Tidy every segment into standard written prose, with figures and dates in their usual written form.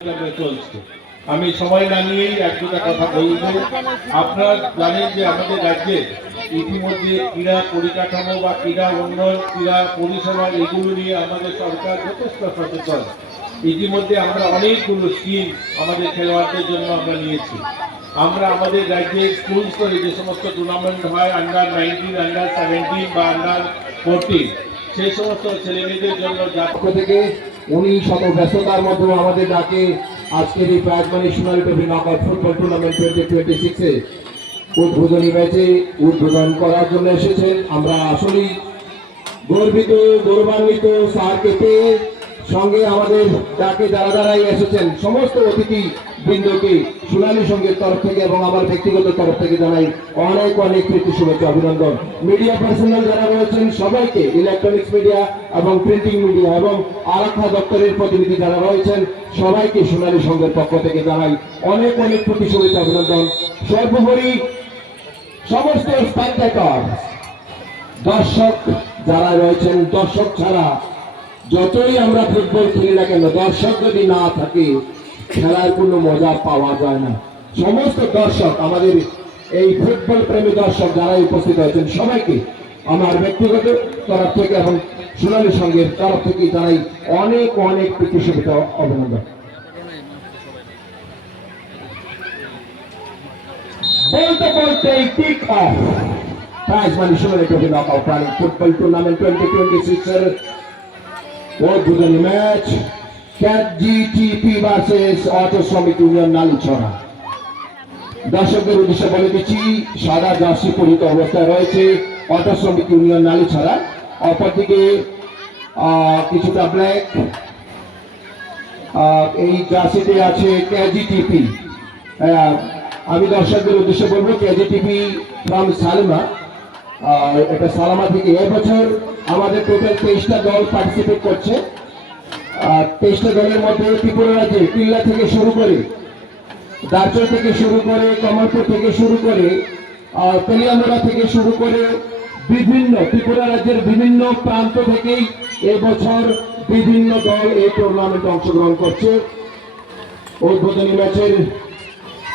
চলছে। আমি সময় না নিয়েই এক দুটা কথা বলবো। আপনারা জানেন যে আমাদের রাজ্যে ইতিমধ্যে ক্রীড়া পরিকাঠামো বা ক্রীড়া উন্নয়ন, ক্রীড়া পরিষেবা এগুলো নিয়ে আমাদের সরকার যথেষ্ট সচেতন। ইতিমধ্যে আমরা অনেকগুলো স্কিম আমাদের খেলোয়াড়দের জন্য আমরা নিয়েছি। আমরা আমাদের রাজ্যে স্কুল স্তরে যে সমস্ত টুর্নামেন্ট হয় আন্ডার 19, আন্ডার 17 বা আন্ডার 14, সেই সমস্ত ছেলেমেয়েদের জন্য পক্ষ থেকে উনি শত ব্যস্ততার মধ্যেও আমাদের ডাকে আজকের এই prize money Sonali trophy knockout football tournament 2026 উদ্বোধনী ম্যাচে উদ্বোধন করার জন্য এসেছেন। আমরা আসলেই গর্বিত, গৌরবান্বিত স্যারকে পেয়ে। সঙ্গে আমাদের ডাকে যারা যারাই এসেছেন সমস্ত অতিথি বৃন্দকে সোনালী সঙ্গের তরফ থেকে এবং আমার ব্যক্তিগত তরফ থেকে জানাই অনেক অনেক প্রীতি, শুভেচ্ছা, অভিনন্দন। মিডিয়া পার্সোনাল যারা রয়েছেন সবাইকে, ইলেকট্রনিক্স মিডিয়া এবং প্রিন্টিং মিডিয়া এবং আরক্ষা দপ্তরের প্রতিনিধি যারা রয়েছেন সবাইকে সোনালী সঙ্গের পক্ষ থেকে জানাই অনেক অনেক প্রীতি, শুভেচ্ছা, অভিনন্দন। সর্বোপরি সমস্ত স্পেক্টেটর দর্শক যারা রয়েছেন, দর্শক ছাড়া যতই আমরা ফুটবল খেলি না কেন, দর্শক যদি না থাকে খেলার কোনো মজা পাওয়া যায় না। সমস্ত দর্শক, আমাদের এই ফুটবল প্রেমী দর্শক যারা উপস্থিত হয়েছেন সবাইকে আমার ব্যক্তিগত তরফ থেকে এবং সোনালী সঙ্গের তরফ থেকে জানাই অনেক অনেক প্রীতি, শুভেচ্ছা, অভিনন্দন। বলতে বলতে kick off prize money Sonali trophy knockout running football tournament 2026 এর উদ্বোধনী ম্যাচ কেজিটিপি ভার্সেস অটো শ্রমিক ইউনিয়ন নালিছড়া। দর্শকদের উদ্দেশ্যে বলে দিচ্ছি, সাদা জার্সি পরিহিত অবস্থায় রয়েছে অটো শ্রমিক ইউনিয়ন নালিছড়া, অপরদিকে কিছুটা ব্ল্যাক। এই জার্সিতে আছে কেজিটিপি। আমি দর্শকদের উদ্দেশ্যে বলবো কেজিটিপি ফ্রম সালমা, এটা সালামা থেকে। এবছর আমাদের টোটাল 23টা দল পার্টিসিপেট করছে। 23টা দলের মধ্যে ত্রিপুরা রাজ্যে কিল্লা থেকে শুরু করে, দারচর থেকে শুরু করে, কমলপুর থেকে শুরু করে, তেলিয়ামুড়া থেকে শুরু করে বিভিন্ন ত্রিপুরা রাজ্যের বিভিন্ন প্রান্ত থেকেই এবছর বিভিন্ন দল এই টুর্নামেন্টে অংশগ্রহণ করছে। উদ্বোধনী ম্যাচের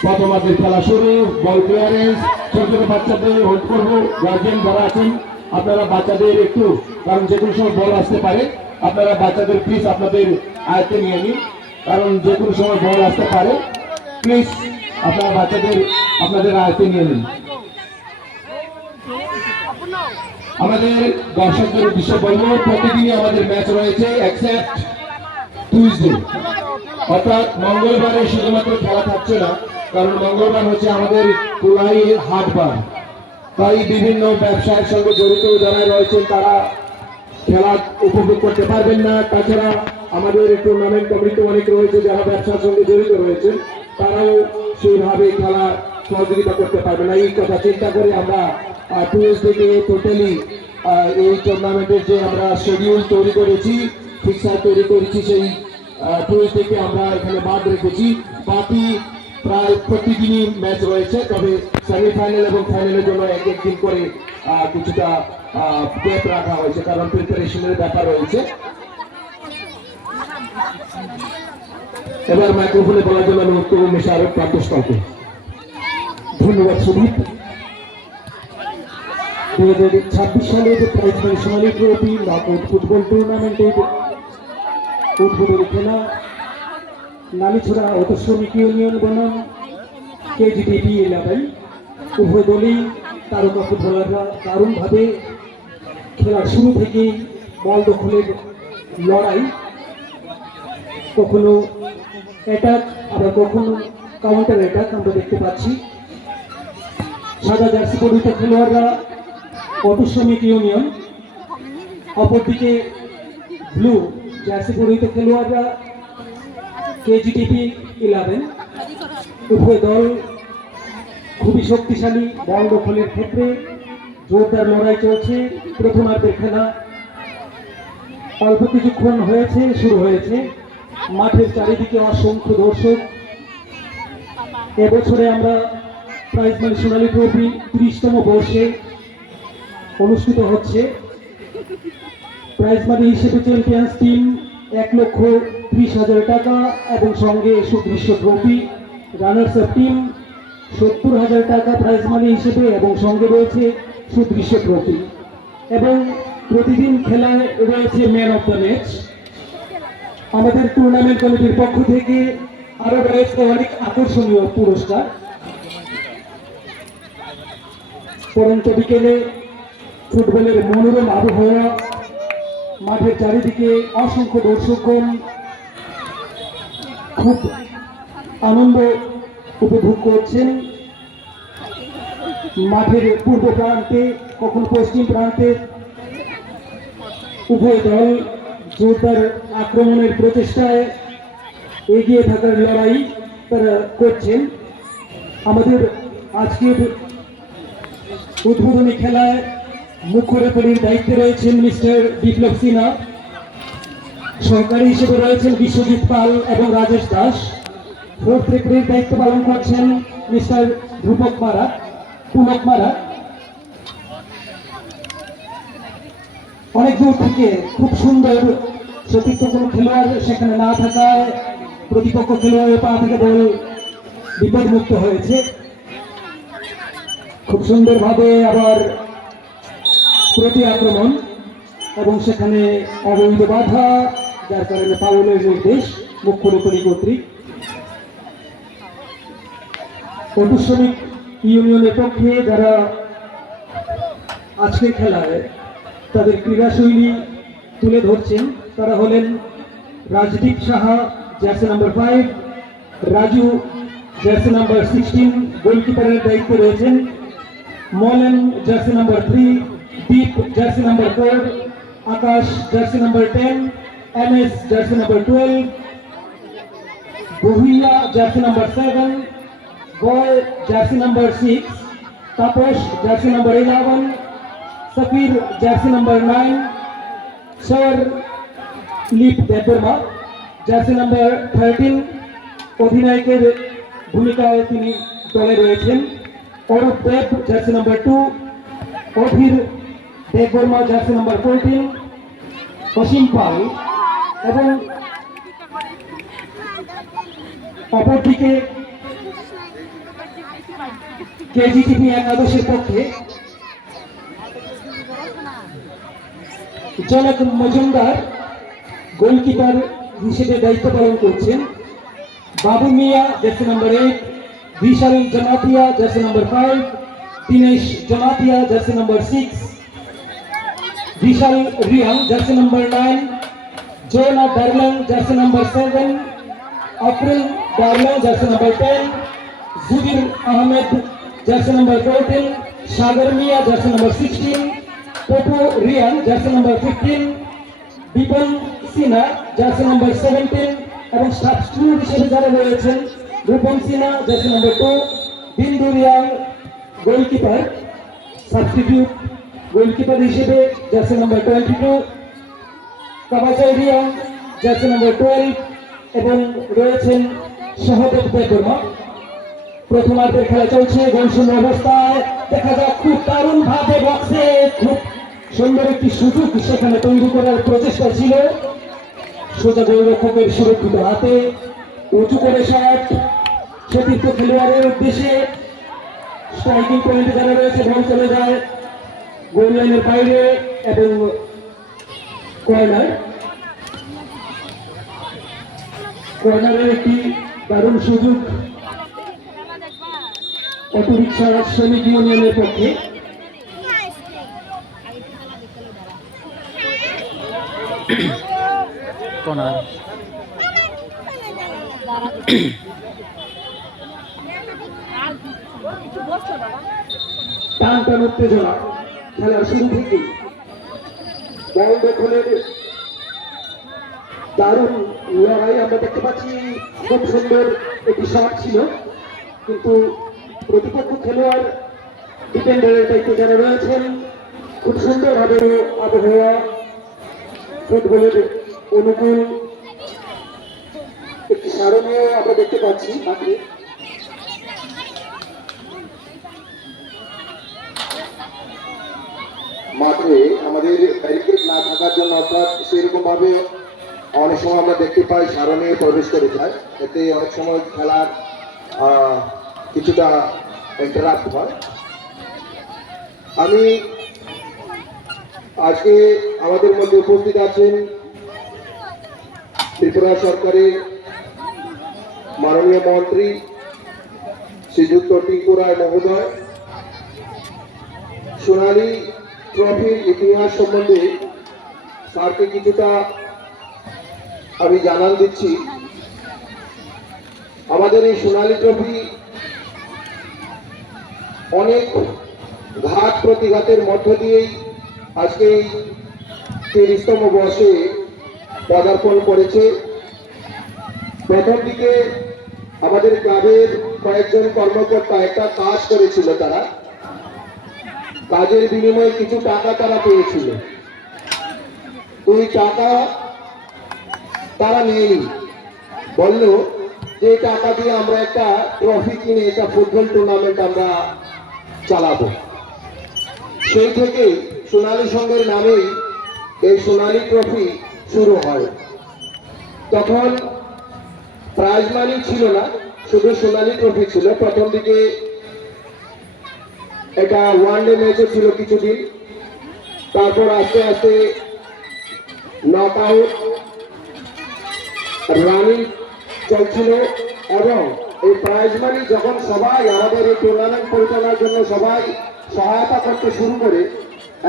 প্রথমার্ধের খেলা শুরু, বল ক্লিয়ারেন্স। ছোট ছোট বাচ্চাদের হোল্ড করবো, গার্জেন যারা আছেন আপনারা বাচ্চাদের একটু, কারণ যে কোনো সময় বল আসতে পারে, আপনারা বাচ্চাদের প্লিজ আপনাদের আয়ত্তে নিয়ে নিন, কারণ যে কোনো সময় বল আসতে পারে। প্লিজ আপনারা বাচ্চাদের আপনাদের আয়ত্তে নিয়ে নিন। আমাদের দর্শকদের উদ্দেশ্যে বলবো, প্রতিদিনই আমাদের ম্যাচ রয়েছে এক্সেপ্ট টিউসডে, অর্থাৎ মঙ্গলবারে শুধুমাত্র খেলা থাকছে না, কারণ মঙ্গলবার হচ্ছে আমাদের কুলাই হাটবার। তাই বিভিন্ন ব্যবসায়ের সঙ্গে জড়িত যারা রয়েছেন তারা খেলা উপভোগ করতে পারবেন না। তাছাড়া আমাদের টুর্নামেন্ট কমিটি অনেক রয়েছে যারা ব্যবসার সঙ্গে জড়িত রয়েছেন, তারাও সেইভাবে খেলা সহযোগিতা করতে পারবে না। এই কথা চিন্তা করে আমরা টিউসডেকে টোটালি এই টুর্নামেন্টের যে আমরা শিডিউল তৈরি করেছি, ফিক্সার তৈরি করেছি, সেই টিউসডেকে আমরা এখানে বাদ রেখেছি। বাকি প্রায় প্রতিদিনই ম্যাচ রয়েছে, তবে সেমিফাইনাল এবং ফাইনালের জন্য এক এক দিন করে কিছুটা গ্যাপ রাখা হয়েছে, কারণ প্রিপারেশনের ব্যাপার রয়েছে। এবার মাইক্রোফোনে বলার জন্য আমি উত্তর মিশারক প্রান্তস্থলকে ধন্যবাদ। সুদীপ, 2026 সালের prize money Sonali trophy knockout football টুর্নামেন্টের উদ্বোধনী খেলা নালিছড়া অটো শ্রমিক ইউনিয়ন বনাম কেজিটিপি 11। উভয় দলই তারকা ফুটবলাররা দারুণভাবে খেলার শুরু থেকেই বল দখলের লড়াই, কখনো অ্যাটাক আবার কখনো কাউন্টার অ্যাটাক আমরা দেখতে পাচ্ছি। সাদা জার্সি পরিহিত খেলোয়াড়রা অটো শ্রমিক ইউনিয়ন, অপরদিকে ব্লু জার্সি পরিহিত খেলোয়াড়রা কেজিটিপি 11। উভয় দল খুবই শক্তিশালী, বল দখলের ক্ষেত্রে জোরদার লড়াই চলছে। প্রথমার্ধের খেলা অল্প কিছুক্ষণ হয়েছে, শুরু হয়েছে। মাঠের চারিদিকে অসংখ্য দর্শক। এবছরে আমরা প্রাইজমানি সোনালী ট্রফি 30তম বর্ষে অনুষ্ঠিত হচ্ছে। প্রাইজমানি হিসেবে চ্যাম্পিয়ন্স টিম 1,00,000 30,000 টাকা এবং সঙ্গে সুদৃশ্য ট্রফি। রানার্স আপ টিম 70,000 টাকা প্রাইজ মানি হিসেবে এবং সঙ্গে রয়েছে সুদৃশ্য ট্রফি। এবং প্রতিদিন খেলায় রয়েছে ম্যান অফ দ্য ম্যাচ। আমাদের টুর্নামেন্ট কমিটির পক্ষ থেকে আরো রয়েছে অনেক আকর্ষণীয় পুরস্কার। পরন্ত বিকেলে ফুটবলের মনোরম আবহাওয়া, মাঠের চারিদিকে অসংখ্য দর্শকগণ খুব আনন্দ উপভোগ করছেন। মাঠের পূর্ব প্রান্তে কখনো পশ্চিম প্রান্তে উভয় দল জোরদার আক্রমণের প্রচেষ্টায় এগিয়ে থাকার লড়াই তারা করছেন। আমাদের আজকের উদ্বোধনী খেলায় মুখ্য রেফারির দায়িত্বে রয়েছেন মিস্টার বিপ্লব সিনহা, সহকারী হিসেবে রয়েছেন বিশ্বজিৎ পাল এবং রাজেশ দাস, ফোর্থ রেফারির দায়িত্ব পালন করছেন মিস্টার পুলক মারা। অনেক দূর থেকে খুব সুন্দর সতীর্থ কোনো খেলোয়াড় সেখানে না থাকায় প্রতিপক্ষ খেলোয়াড়ের পা থেকে বল বিপদমুক্ত হয়েছে। খুব সুন্দরভাবে আবার প্রতি আক্রমণ এবং সেখানে অবৈধ বাধা, যার কারণে ফাউলের নির্দেশ মুখ্য রেফারি কর্তৃক। পটু শ্রমিক ইউনিয়নের পক্ষে যারা আজকের খেলায় তাদের ক্রীড়াশৈলী তুলে ধরছেন তারা হলেন Rajdeep Saha, jersey number 5, Raju jersey number 16 গোলকিপারের দায়িত্বে রয়েছেন, Molen jersey number 3, Deep jersey number 4, Akash jersey number 10, MS jersey number 12, Bahiya jersey number 7, Boy jersey number 6, Tapas jersey number 11, Safir jersey number 9, সর লিপ দেববর্মা জার্সি নাম্বার 13 অধিনায়কের ভূমিকায় তিনি দলে রয়েছেন, অরূপ দেব জার্সি নাম্বার 2, অধীর দেববর্মা জার্সি নাম্বার 14, অসীম পাল। এবং অপরদিকে কেজিটিভি একাদশের পক্ষে জনক মজুমদার গোলকিপার হিসেবে দায়িত্ব পালন করছেন, Babu Mia jersey number 8, Bishal Jamatia jersey number 5, Dinesh Jamatia jersey number 6, Bishal Reang jersey number 9, Jona Darlong jersey number 7, Afrin Darlong jersey number 10, Jubir Ahmed jersey number 14, Sagar Mia jersey number 16, Popu Reang jersey number 15, Bipon Sinha jersey number 17 এবং সাবস্টিটিউট হিসেবে যারা রয়েছেন Rupam Sinha jersey number 2, Bindu Reang goalkeeper substitute goalkeeper হিসেবে jersey number 22, Kabachai Reang jersey number 12 এবং রয়েছেন সহদেব দেববর্মা। প্রথমার্ধের খেলা চলছে, গোলশূন্য অবস্থায়। দেখা যাক খুব দারুণ ভাবে বক্সে খুব সুন্দর একটি সুযোগ সেখানে তৈরি করার প্রচেষ্টা ছিল, সোজা গোলরক্ষকের সুরক্ষিত হাতে উঁচু করে শট, সতীর্থ খেলোয়াড়ের উদ্দেশ্যে স্ট্রাইকিং পয়েন্টে যারা রয়েছে বল চলে যায় গোল লাইনের বাইরে এবং কর্নারের একটি দারুণ সুযোগ অটোরিকশা শ্রমিক ইউনিয়নের পক্ষে। টান টান উত্তেজনা খেলার শুরু থেকেই, বল দখলের দারুণ লড়াই আমরা দেখতে পাচ্ছি। খুব সুন্দর একটি শট ছিল, কিন্তু প্রতিপক্ষ খেলোয়াড় ডিফেন্ডারের দায়িত্বে যারা রয়েছেন খুব সুন্দরভাবে আবহাওয়া ফুটবলের অনুকূল একটি সারণীয় আমরা দেখতে পাচ্ছি মাঠে। মাঠে আমাদের ব্যারিকেড না থাকার জন্য অর্থাৎ সেরকম ভাবে অনেক সময় আমরা দেখতে পাই সারণে প্রবেশ করে যায়, এতে অনেক সময় খেলার কিছুটা ইন্টারাপ্ট হয়। আমি আজকে আমাদের মধ্যে উপস্থিত আছেন ত্রিপুরা সরকারের মাননীয় মন্ত্রী শ্রীযুক্ত টিঙ্কু রায় মহোদয়। সোনালী ট্রফির ইতিহাস সম্বন্ধে স্যারকে কিছুটা আমি জানান দিচ্ছি। আমাদের এই সোনালী ট্রফি অনেক ঘাত প্রতিঘাতের মধ্য দিয়েই আজকে এই 30তম বর্ষে পদার্পণ করেছে। প্রথম দিকে আমাদের ক্লাবের কয়েকজন কর্মকর্তা একটা কাজ করেছিল, তারা কাজের বিনিময়ে কিছু টাকা তারা পেয়েছিল। ওই টাকা তারা নেয়নি, বলল যে টাকা দিয়ে আমরা একটা ট্রফি কিনে একটা ফুটবল টুর্নামেন্ট আমরা চালাবো। সেই থেকে সোনালী সংঘের নামেই এই সোনালী ট্রফি শুরু হয়। তখন প্রাইজ মানি ছিল না, শুধু সোনালী ট্রফি ছিল। প্রথম দিকে এটা ওয়ানডে ম্যাচও ছিল কিছুদিন, তারপর আস্তে আস্তে নক আউট রানিং চলছিল। এবং এই প্রাইজ মানি যখন সবাই আমাদের এই টুর্নামেন্ট পরিচালনার জন্য সবাই সহায়তা করতে শুরু করে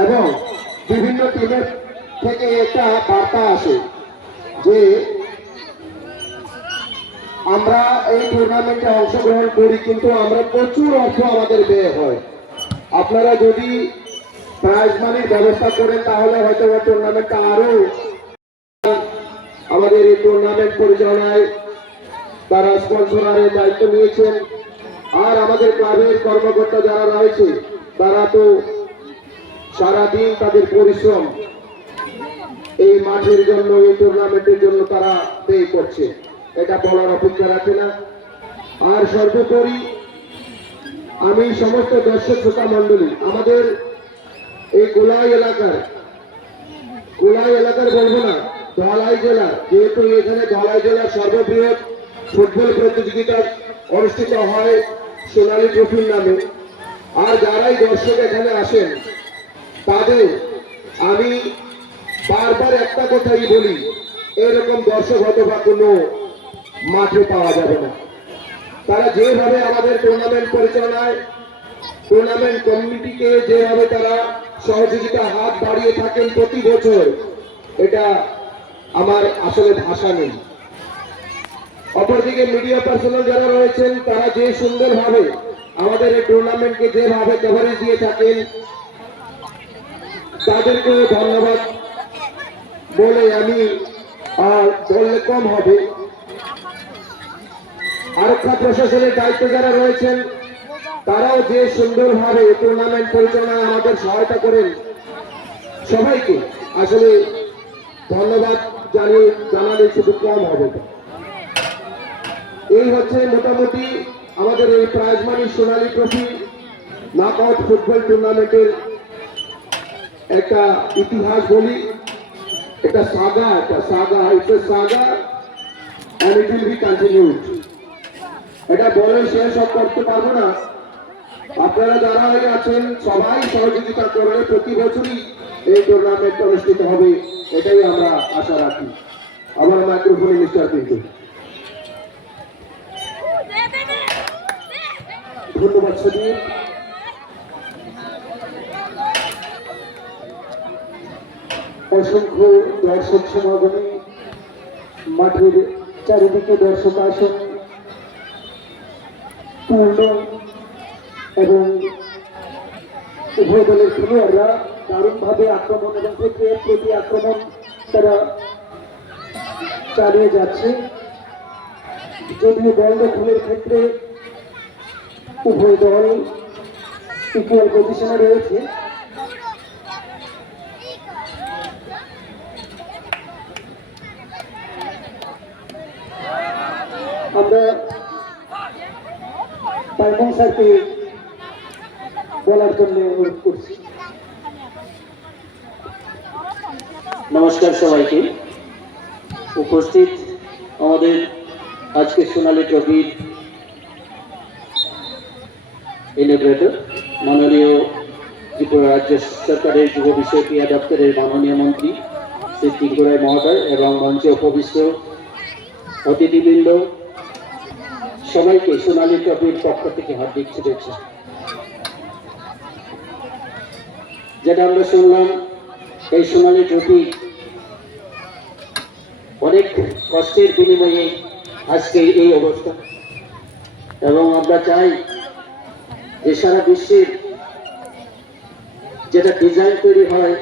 এবং বিভিন্ন টিমের থেকে একটা বার্তা আসে যে আমরা এই টুর্নামেন্টে অংশগ্রহণ করি, কিন্তু আমরা প্রচুর অর্থ আমাদের ব্যয় হয়। আপনারা যদি প্রাইজ মানির ব্যবস্থা করেন তাহলে হয়তো টুর্নামেন্টটা আরো, আমাদের এই টুর্নামেন্ট পরিচালনায় তারা স্পন্সরের দায়িত্ব নিয়েছেন। আর আমাদের ক্লাবের কর্মকর্তা যারা রয়েছে তারা তো সারাদিন তাদের পরিশ্রম এই মাঠের জন্য, এই টুর্নামেন্টের জন্য তারা ব্যয় করছে, এটা বলার অপেক্ষা রাখে না। আর সর্বোপরি আমি সমস্ত দর্শক শ্রোতা মন্ডলী, আমাদের এই গোলাই এলাকার বলবো না, ধলাই জেলা, যেহেতু এখানে ধলাই জেলার সর্ববৃহৎ ফুটবল প্রতিযোগিতা অনুষ্ঠিত হয় সোনালী ট্রফির নামে। আর যারাই দর্শক এখানে আসেন তাদের আমি বারবার একটা কথাই বলি, এরকম দর্শক হয়তো বা কোনো মাঠে পাওয়া যাবে না। তারা যেভাবে আমাদের টুর্নামেন্ট পরিচালনায়, টুর্নামেন্ট কমিটিকে যেভাবে তারা সহযোগিতা হাত বাড়িয়ে থাকেন প্রতি বছর, এটা আমার আসলে ভাষা নেই। অপরদিকে মিডিয়া পার্সোনাল যারা রয়েছেন তারা যে সুন্দরভাবে আমাদের এই টুর্নামেন্টকে যেভাবে কভারেজ দিয়ে থাকেন, তাদেরকেও ধন্যবাদ বলে আমি বললে কম হবে। আরক্ষা প্রশাসনের দায়িত্বে যারা রয়েছেন তারাও যে সুন্দরভাবে টুর্নামেন্ট পরিচালনায় আমাদের সহায়তা করেন, সবাইকে আসলে ধন্যবাদ জানালে শুধু কম হবে। এই হচ্ছে মোটামুটি আমাদের এই প্রাইজ মানি সোনালী ট্রফি নক আউট ফুটবল টুর্নামেন্টের একটা ইতিহাস বলি। এটা saga it's a saga and it will be continued. এটা বলে শেষ করতে পারবো না। আপনারা যারা আছেন সবাই সহযোগিতা করলে প্রতি বছরই এই টুর্নামেন্ট অনুষ্ঠিত হবে, এটাই আমরা আশা রাখি। আমার মাইক্রোফোনে মিস্টার পিন্টু। ধন্যবাদ সবাই। অসংখ্য দর্শক সমাগমে মাঠের চারিদিকে দর্শক আসন পূর্ণ এবং উভয় দলের খেলোয়াড়রা দারুণভাবে আক্রমণ এবং প্রতি আক্রমণ তারা চালিয়ে যাচ্ছে। যদিও বল দখলের ক্ষেত্রে উভয় দল ইকুয়াল পজিশনে রয়েছে। আমরা পারভেজ স্যারকে বলার জন্য অনুরোধ করছি। নমস্কার সবাইকে। উপস্থিত আমাদের আজকে সোনালী ট্রফির ইনোভেটর মাননীয় ত্রিপুরা রাজ্য সরকারের যুব বিষয় ক্রীড়া দপ্তরের মাননীয় মন্ত্রী শ্রী ত্রিপুরায় মহোদয় এবং মঞ্চে উপবিষ্ট অতিথিবৃন্দ সবাইকে সোনালী ট্রফির পক্ষ থেকে হার্দিক শুভেচ্ছা। যেটা আমরা শুনলাম, এই সোনালী ট্রফি অনেক কষ্টের বিনিময়ে আজকে এই অবস্থা, এবং আমরা চাই যে সারা বিশ্বের যেটা ডিজাইন তৈরি হয়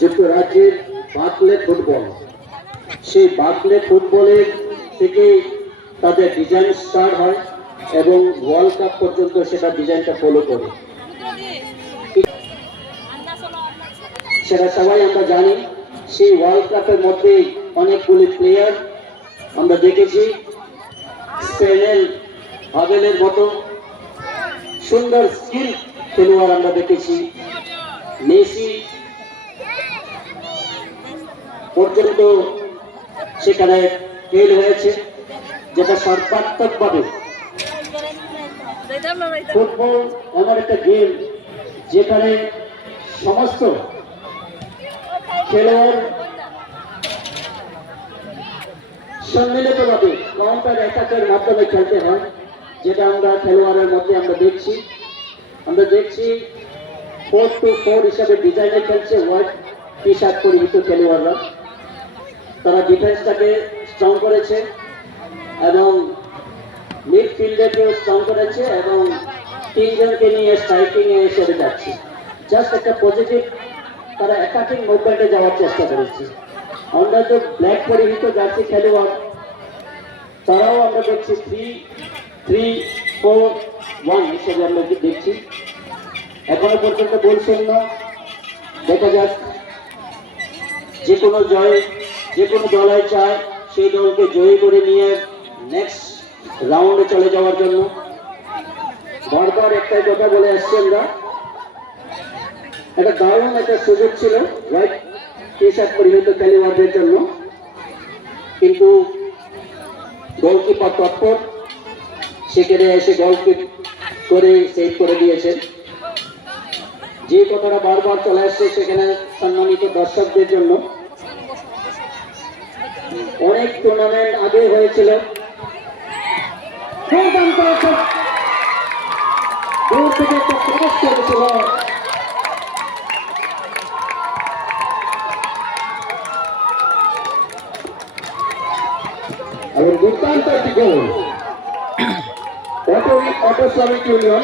যুক্তরাজ্যের বার্কলে ফুটবল, সেই বার্কলে ফুটবলের থেকে তাদের ডিজাইন স্টার্ট হয় এবং ওয়ার্ল্ড কাপ পর্যন্ত সেটা ডিজাইনটা ফলো করে। সেটা সবাই আমরা জানি। সেই ওয়ার্ল্ড কাপের মধ্যে অনেকগুলি প্লেয়ার আমরা দেখেছি, স্পেনের হাভেলের মতো সুন্দর স্কিল খেলোয়াড় আমরা দেখেছি, মেসি পর্যন্ত সেখানে ফেল হয়েছে, যেটা সর্বাত্মকভাবে ফুটবল এমন একটা গেম যেখানে সমস্ত খেলোয়াড় সম্মিলিতভাবে কাউন্টার অ্যাটাকের মাধ্যমে খেলতে হয়, যেটা আমরা খেলোয়াড়ের মধ্যে আমরা দেখছি 4-4 হিসাবে ডিজাইনে খেলছে হোয়াইট টি শার্ট পরিহিত খেলোয়াড়রা। তারা ডিফেন্সটাকে স্ট্রং করেছে এবং মিডফিল্ডারকেও স্ট্রং করেছে এবং 3 জনকে নিয়ে স্ট্রাইকিং এ এসে যাচ্ছে। জাস্ট একটা পজিটিভ তারা অ্যাটাকিং মুভমেন্টে যাওয়ার চেষ্টা করেছে। আমরা তো ব্ল্যাক পরিহিত জার্সি খেলোয়াড়, তারাও আমরা দেখছি 3-4-1 হিসেবে আমরা দেখছি। এখনো পর্যন্ত বলছেন না, দেখা যাক যে কোনো দলাই চায় সেই দলকে জয়ী করে নিয়ে নেক্সট রাউন্ডে চলে যাওয়ার জন্য। বারবার একটাই কথা বলে আসছি আমরা, একটা দারুণ একটা সুযোগ ছিল হোয়াইট টি শার্ট পরিহিত খেলোয়াড়দের জন্য, কিন্তু গোলকিপার তৎপর সেখানে এসে গোলকিপ করে সেভ করে দিয়েছেন। যে কথাটা বারবার চলে আসছে সেখানে সম্মানিত দর্শকদের জন্য, অনেক টুর্নামেন্ট আগে হয়েছিল, দূর থেকে একটা প্রবেশ করেছিল, এবং দুর্দান্ত একটি গোল অটো শ্রমিক ইউনিয়ন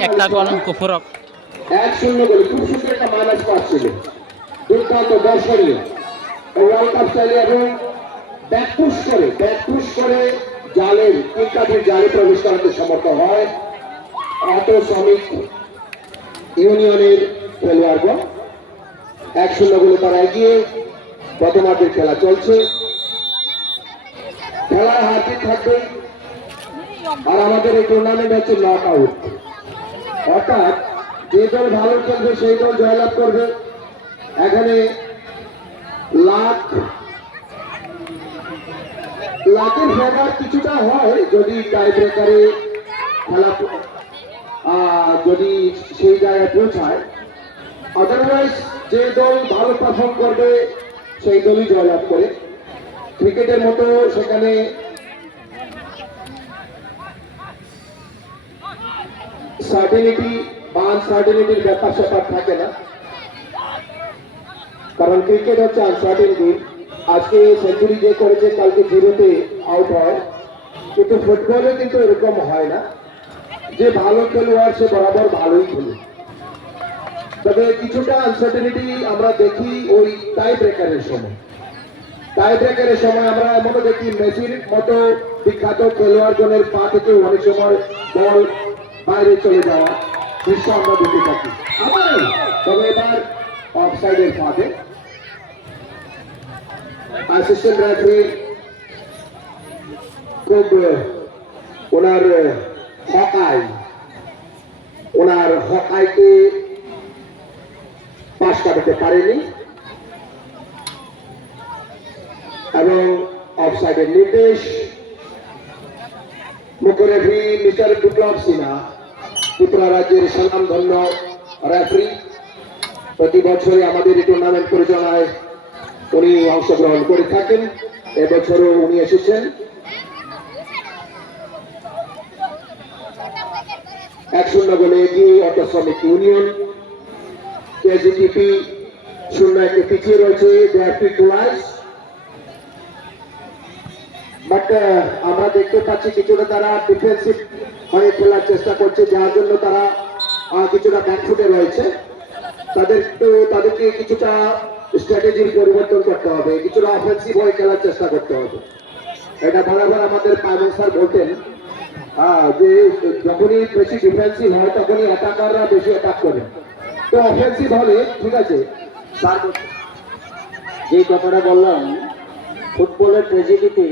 1-0 গোলে। খুব সুন্দর একটা মাইনাস পাস ছিল, দুর্দান্ত দর্শনীয় ওয়ার্ল্ড কাপ স্টাইলে, এবং ব্যাকপুশ করে জালের জালে প্রবেশ করাতে সমর্থ হয় অটো শ্রমিক ইউনিয়নের খেলোয়াড়গণ। 1-0 গোলে তারা এগিয়ে। প্রথমার্ধের খেলা চলছে, খেলায় হার জিত থাকবে, আর আমাদের এই টুর্নামেন্ট হচ্ছে নক আউট, অর্থাৎ যে দল ভালো খেলবে সেই দল জয়লাভ করবে। এখানে লাখের ফেভার কিছুটা হয় যদি টাই ব্রেকারে খেলা যদি সেই জায়গায় পৌঁছায়, আদারওয়াইজ যে দল ভালো পারফর্ম করবে সেই দলই জয়লাভ করে। ক্রিকেটের মতো সেখানে সার্টেনিটি বা আনসার্টেনিটির ব্যাপার স্যাপার থাকে না, কারণ ক্রিকেট হচ্ছে আনসার্টেন গেম। আজকে সেঞ্চুরি যে করেছে কালকে 0-তে আউট হয়, কিন্তু ফুটবলে কিন্তু এরকম হয় না, যে ভালো খেলোয়াড় সে বরাবর ভালোই খেলে। তবে কিছুটা আনসার্টেনিটি আমরা দেখি ওই টাই ব্রেকারের সময় আমরা এমনও দেখি মেসির মতো বিখ্যাত খেলোয়াড়গণের পা থেকে অনেক সময় বল বাইরে চলে যাওয়া দৃশ্য আমরা দেখে থাকি। তবে এবার অফসাইডের ফাঁদে অ্যাসিস্ট্যান্ট রেফারি খুব ওনার হকাইকে পাশ কাটাতে পারেনি। এবং অফসাইডের নির্দেশ। মুখ্য রেফারি মিস্টার বিপ্লব সিনহা, ত্রিপুরা রাজ্যের স্বনামধন্য রেফারি। প্রতি বছরই আমাদের এই টুর্নামেন্ট পরিচালনায় উনি অংশগ্রহণ করে থাকেন, এবছরও উনি এসেছেন। 1-0 গোলে এগিয়ে অটো শ্রমিক ইউনিয়ন। কেজিটিপি 0-1 পিছিয়ে রয়েছে। বাট আমরা দেখতে পাচ্ছি কিছুটা তারা ডিফেন্সিভ হয়ে খেলার চেষ্টা করছে, যার জন্য তারা কিছুটা ব্যাকফুটে রয়েছে। তাদেরকে কিছুটা স্ট্র্যাটেজির পরিবর্তন করতে হবে, কিছুটা অফেন্সিভ হয়ে খেলার চেষ্টা করতে হবে। এটা বরাবর আমাদের পাইলট স্যার বলতেন যে যখনই বেশি ডিফেন্সিভ হয় তখনই অ্যাটাকাররা বেশি অ্যাটাক করে। তো অফেন্সিভ হলে ঠিক আছে স্যার। যে কথাটা বললাম, ফুটবলের ট্র্যাজেডিতে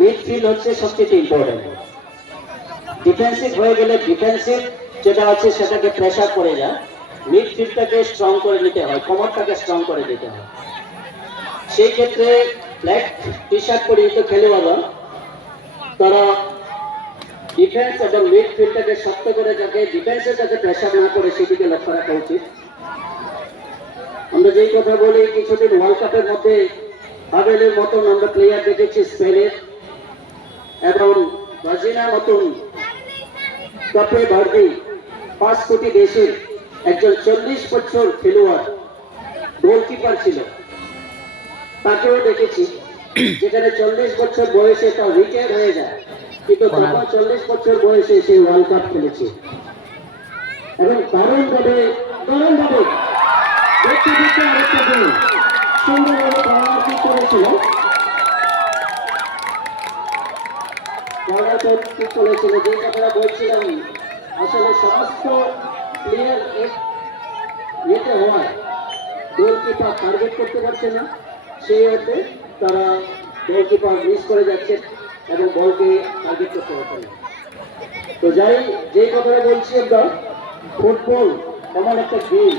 মিডফিল্ড হচ্ছে সবচেয়ে ইম্পর্টেন্ট। ডিফেন্সিভ হয়ে গেলে ডিফেন্সিভ যেটা আছে সেটাকে প্রেসার করে যায়, মিডফিল্ডটাকে স্ট্রং করে নিতে হয়, কমারটাকে স্ট্রং করে দিতে হয়। সেই ক্ষেত্রে ব্ল্যাক টি শার্ট পরিহিত খেলোয়াড়রা তারা ডিফেন্স এবং মিডফিল্ডটাকে শক্ত করে যাকে ডিফেন্সের কাছে প্রেসার না করে সেদিকে লক্ষ্য রাখা উচিত। আমরা যেই কথা বলি, কিছুদিন ওয়ার্ল্ড কাপের মধ্যে হাভেলের মতন আমরা প্লেয়ার দেখেছি স্পেনের, এবং ব্রাজিলের মতন কাপে ভারতী 5 কোটি দেশের একজন 40 বছর খেলোয়াড় গোলকিপার ছিল, তাকেও দেখেছি যেখানে 40 বছর বয়সে তার রিটায়ার হয়ে যায়, কিন্তু তখন 40 বছর বয়সে সে ওয়ার্ল্ড কাপ খেলেছে এবং দারুণভাবে দেখতে দেখতে আরেকটা দিন সুন্দরভাবে পারামার্থিত করেছিল। চলেছিল যে কথাটা বলছিলাম, আসলে সমস্ত প্লেয়ার ইয়েতে হওয়ায় গোলকিপার টার্গেট করতে পারছে না, সেই অর্থে তারা গোলকিপার মিস করে যাচ্ছে এবং বলকে টার্গেট করতে পারছে না। তো যে কথাটা বলছি আমরা, ফুটবল এমন একটা গেম,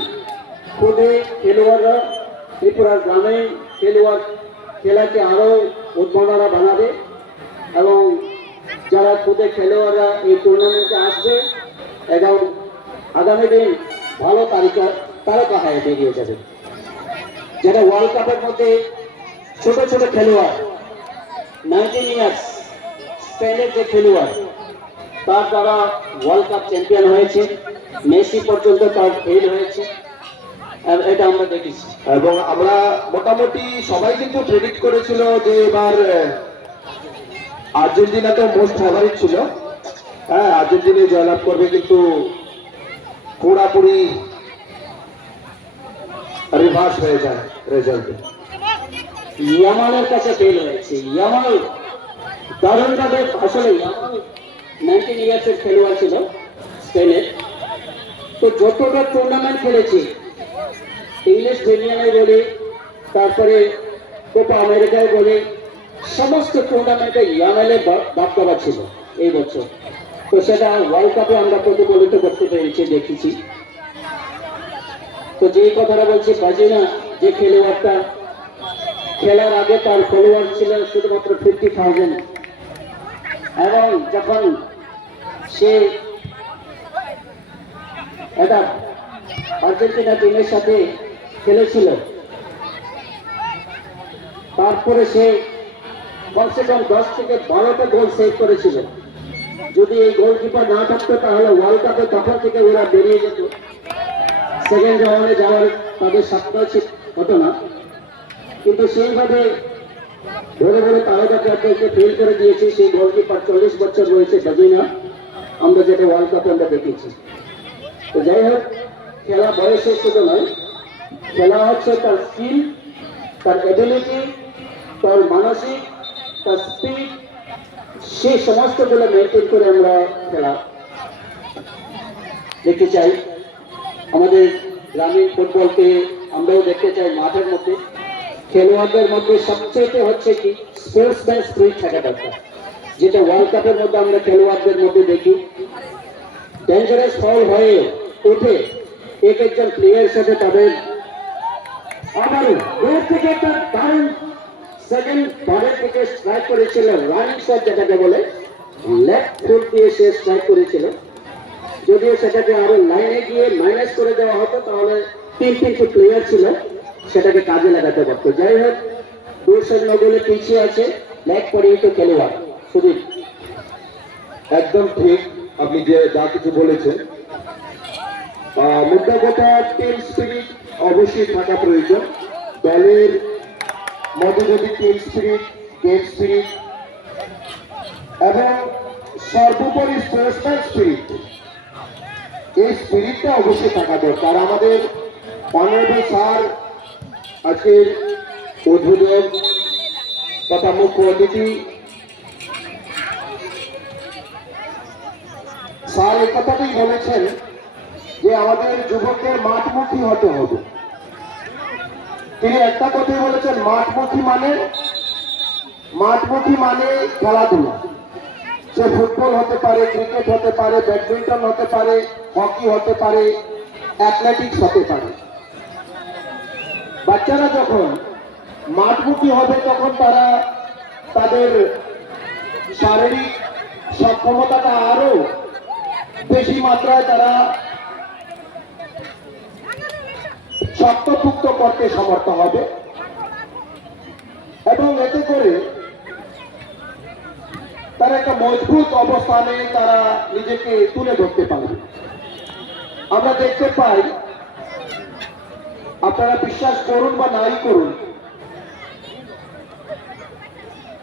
খুদে খেলোয়াড়রা ত্রিপুরার গ্রামে খেলাকে আরো উদ্ভাবনা বানাবে এবং যারা খুদে খেলোয়াড়রা এই টুর্নামেন্টে আসবে এবং আগামী দিন ভালো তারকা হয়ে বেরিয়ে যাবে। যারা ওয়ার্ল্ড কাপের মধ্যে ছোট ছোট খেলোয়াড় 19 ইয়ার্স স্পেনের যে খেলোয়াড় তার দ্বারা ওয়ার্ল্ড কাপ চ্যাম্পিয়ন হয়েছে, মেসি পর্যন্ত তার ফেল হয়েছে, এটা আমরা দেখেছি। এবং আমরা মোটামুটি সবাই কিন্তু প্রেডিক্ট করেছিল যে এবার আর্জেন্টিনা তো মোস্ট ফেভারিট ছিল, হ্যাঁ আর্জেন্টিনা জয়লাভ করবে, কিন্তু পুরাপুরি রিভার্স হয়ে যায় রেজাল্টে। ইয়ামালের কাছে ফেল হয়েছে। ইয়ামাল দারুণভাবে, আসলে ইয়ামাল 19 ইয়ার্সের খেলোয়াড় ছিল স্পেনের। তো যতটা টুর্নামেন্ট খেলেছে, ইংলিশ প্রিমিয়ারে বলে, তারপরে কোপা আমেরিকায় বলে, সমস্ত টুর্নামেন্টে ইয়ামালের দবদবা ছিল এই বছর। তো সেটা ওয়ার্ল্ড কাপে আমরা প্রতিফলিত করতে পেরেছি, দেখেছি। তো যেই কথাটা বলছি, ব্রাজিল যে খেলোয়াড়টা খেলার আগে তার ফলোয়ার ছিল শুধুমাত্র 50,000, এবং যখন সে এটা আর্জেন্টিনা টিমের সাথে খেলেছিল, তারপরে সে কমসে কম 10 থেকে 12টা গোল সেভ করেছিল। যদি এই গোলকিপার না থাকতো তাহলে ওয়ার্ল্ড কাপে তখন থেকে ওরা বেরিয়ে যেত, সেকেন্ড রাউন্ডে যাওয়ার তাদের সাধ্য হতো না। কিন্তু সেইভাবে ধরে ধরে তারকাকে ফেল করে দিয়েছে সেই গোলকিপার। 40 বছর রয়েছে ব্রাজিনা, আমরা যেটা ওয়ার্ল্ড কাপে আমরা দেখেছি। তো যাই হোক, খেলা বয়সের শুধু নয়, খেলা হচ্ছে তার স্কিল, তার এবিলিটি, তার মানসিক, তার স্পিড, সেই সমস্তগুলো মেনটেন করে আমরা খেলা দেখতে চাই। আমাদের গ্রামীণ ফুটবলকে আমরাও দেখতে চাই মাঠের মধ্যে। খেলোয়াড়দের মধ্যে সবচেয়ে হচ্ছে কি স্পোর্টসম্যান স্পিরিট থাকা দরকার, যেটা ওয়ার্ল্ড কাপের মধ্যে আমরা খেলোয়াড়দের মধ্যে দেখি। ডেঞ্জারাস ফাউল হয়ে উঠে একজন প্লেয়ারের সাথে তাদের আবারও দূর থেকে একটা দারুণ সেকেন্ড বারের থেকে স্ট্রাইক করেছিল, রানিং শট যেটাকে বলে, লেফট ফুট দিয়ে সে স্ট্রাইক করেছিল। যদিও সেটাকে আরো লাইনে গিয়ে মাইনাস করে দেওয়া হতো, তাহলে তিনটি প্লেয়ার ছিল, সেটাকে কাজে লাগাতে পারতো। যাই হোক, 2 গোলে পিছিয়ে আছে লেগ পরিহিত খেলোয়াড় সুদীপ। একদম ঠিক, আপনি যে যা কিছু বলেছেন। মোদ্দা কথা, টিম স্পিরিট অবশ্যই থাকা প্রয়োজন। দলের মধ্যে যদি টিম স্পিরিট, গেম স্পিরিট এবং সর্বোপরি স্পোর্টসম্যান স্পিরিট, এই স্পিরিটটা অবশ্যই থাকা দরকার। আমাদের অনারেবল স্যার আজকের উদ্বোধক তথা মুখ্য অতিথি স্যার এই কথাটাই বলেছেন যে আমাদের যুবকদের মাঠমুখী হতে হবে। তিনি একটা কথাই বলেছেন, মাঠমুখী মানে খেলাধুলা। সে ফুটবল হতে পারে, ক্রিকেট হতে পারে, ব্যাডমিন্টন হতে পারে, হকি হতে পারে, অ্যাথলেটিক্স হতে পারে। বাচ্চারা যখন মাঠমুখী হবে তখন তারা তাদের শারীরিক সক্ষমতাটা আরো বেশি মাত্রায় তারা শক্তপুক্ত করতে সমর্থ হবে এবং এতে করে তারা একটা মজবুত অবস্থানে তারা নিজেকে তুলে ধরতে পারবে। আমরা দেখতে পাই, আপনারা বিশ্বাস করুন বা নাই করুন,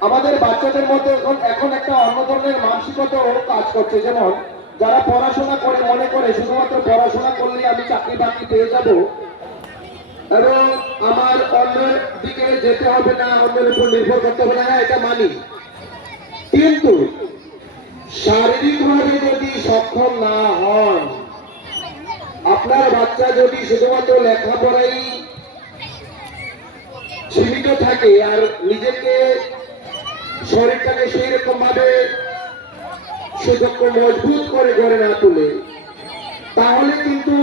আমাদের বাচ্চাদের মধ্যে এখন একটা অন্য ধরনের মানসিকতাও কাজ করছে। যেমন যারা পড়াশোনা করে মনে করে শুধুমাত্র পড়াশোনা করলে আমি চাকরি বাকরি পেয়ে যাব এবং আমার অন্যের দিকে যেতে হবে না, অন্যের উপর নির্ভর করতে হবে না। হ্যাঁ, এটা মানি, কিন্তু শারীরিকভাবে যদি সক্ষম না হন, আপনার বাচ্চা যদি শুধুমাত্র লেখাপড়াই সীমিত থাকে আর নিজেকে শরীরটাকে সেই রকম ভাবে সুযোগ্য মজবুত করে গড়ে না তুলে, তাহলে কিন্তু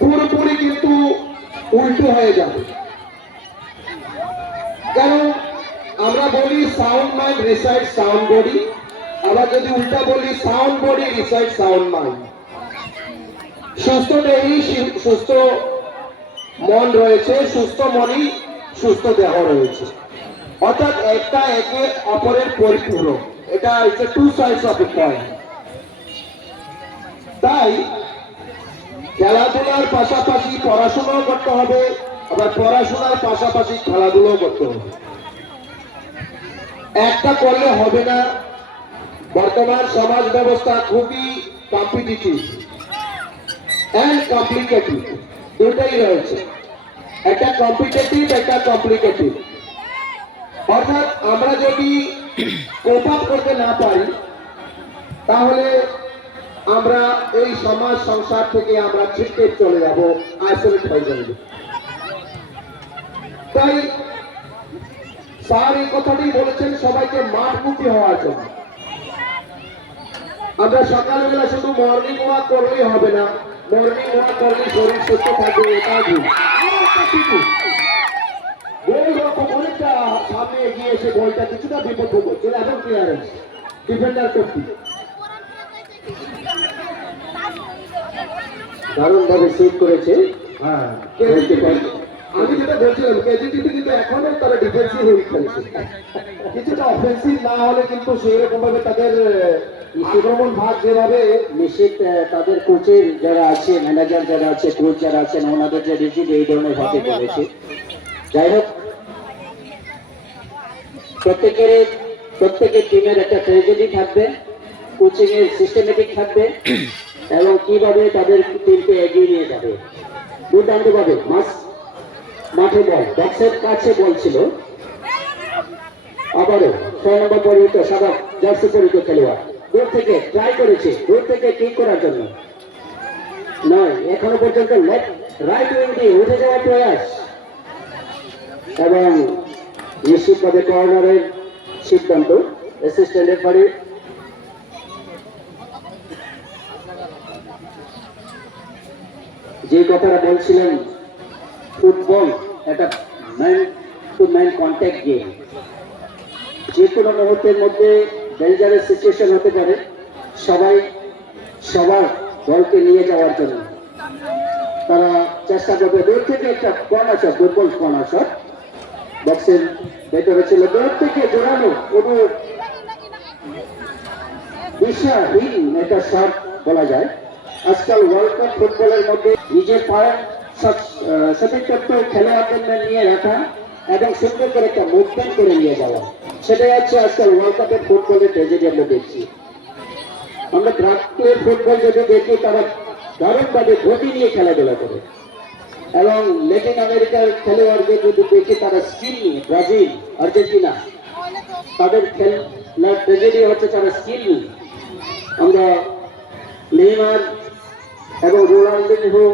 পুরোপুরি কিন্তু উল্টো হয়ে যাবে। কারণ আমরা বলি sound mind reside sound body, আবার যদি উল্টা বলি sound body reside sound mind. সুস্থ দেহই সুস্থ মন রয়েছে, সুস্থ মনই সুস্থ দেহ রয়েছে, অর্থাৎ একটা একে অপরের পরিপূরক। এটা হচ্ছে two sides of a coin. তাই খেলাধুলার পাশাপাশি পড়াশোনাও করতে হবে, আবার পড়াশোনার পাশাপাশি খেলাধুলাও করতে হবে। একটা করলে হবে না। বর্তমান সমাজ ব্যবস্থা খুবই কম্পিটিটিভ এন্ড কমপ্লিকেটিভ, দুটাই রয়েছে, একটা কম্পিটিটিভ, একটা কমপ্লিকেটিভ। অর্থাৎ আমরা যদি কোপ আপ করতে না পারি, তাহলে আমরা এই সমাজ সংসার থেকে আমরা ছিটকে চলে যাব, আইসোলেট হয়ে যাব। তাই স্যার এই কথাটাই বলেছেন সবাইকে মাঠমুখী হওয়ার জন্য। আমরা সকালবেলা শুধু মর্নিং ওয়াক করলেই হবে না, মর্নিং ওয়াক করলে শরীর সুস্থ থাকবে, এটা ভুল। অনেকটা সামনে এগিয়ে এসে বলটা কিছুটা বিপদ করছিল, এখন ক্লিয়ারেন্স ডিফেন্ডার করতে দারুণ ভাবে সেভ করেছে। হ্যাঁ, আমি যেটা বলছিলাম, কেজিটিতে কিন্তু এখনো তারা ডিফেন্সিভ হয়ে খেলেছে, কিছুটা অফেন্সিভ না হলে কিন্তু সেই রকম ভাবে তাদের আক্রমণ ভাগ যেভাবে নিশ্চিত তাদের কোচের যারা আছে, ম্যানেজার যারা আছে, কোচ যারা আছেন, ওনাদের যে রিজিড এই ধরনের ভাবে করেছে। যাই হোক, প্রত্যেকের টিমের একটা ট্র্যাজেডি থাকবে, কোচিং এর সিস্টেমেটিক থাকবে এবং কিভাবে তাদের টিমকে এগিয়ে নিয়ে যাবে। দুর্দান্ত ভাবে মাঠে বল, বক্সের কাছে বল ছিল, আবারও 6 নম্বর পরিহিত সাদা জার্সি পরিহিত খেলোয়াড় দূর থেকে ট্রাই করেছে, দূর থেকে কিক করার জন্য নয়, এখনো পর্যন্ত লেফট রাইট উইং দিয়ে উঠে যাওয়ার প্রয়াস এবং নিশ্চিতভাবে কর্নারের সিদ্ধান্ত অ্যাসিস্ট্যান্ট রেফারি। যে কথাটা বলছিলেন, ফুটবল একটা টু ম্যান কন্ট্যাক্ট গেম। যে কোনো মুহূর্তের মধ্যে ডেঞ্জারাস সিচুয়েশন হতে পারে, সবাই সবার দলকে নিয়ে যাওয়ার জন্য তারা চেষ্টা করবে। দূর থেকে একটা কর্নার শট, দুর্বল কর্নার শট, বক্সের ভেতরে ছিল, দূর থেকে জোরালো কোনো দিশাহীন একটা শট বলা যায়। আজকাল ওয়ার্ল্ড কাপ ফুটবলের মধ্যে নিজের পায়ের সতীর্থ খেলোয়াড়দের নিয়ে রাখা এবং সুন্দর করে একটা মুভমেন্ট করে নিয়ে যাওয়া, সেটাই হচ্ছে আজকাল ওয়ার্ল্ড কাপের ফুটবলের ট্র্যাজেডি আমরা দেখছি। আমরা ব্রাজিলের ফুটবল যদি দেখি, তারা দারুণভাবে গতি নিয়ে খেলাধুলা করে, এবং ল্যাটিন আমেরিকার খেলোয়াড়দের যদি দেখি, তারা স্কিল নিয়ে, ব্রাজিল, আর্জেন্টিনা, তাদের খেলার ট্র্যাজেডি হচ্ছে তারা স্কিল নিয়ে। আমরা নেইমার এবং রোনাল্ডিনহো,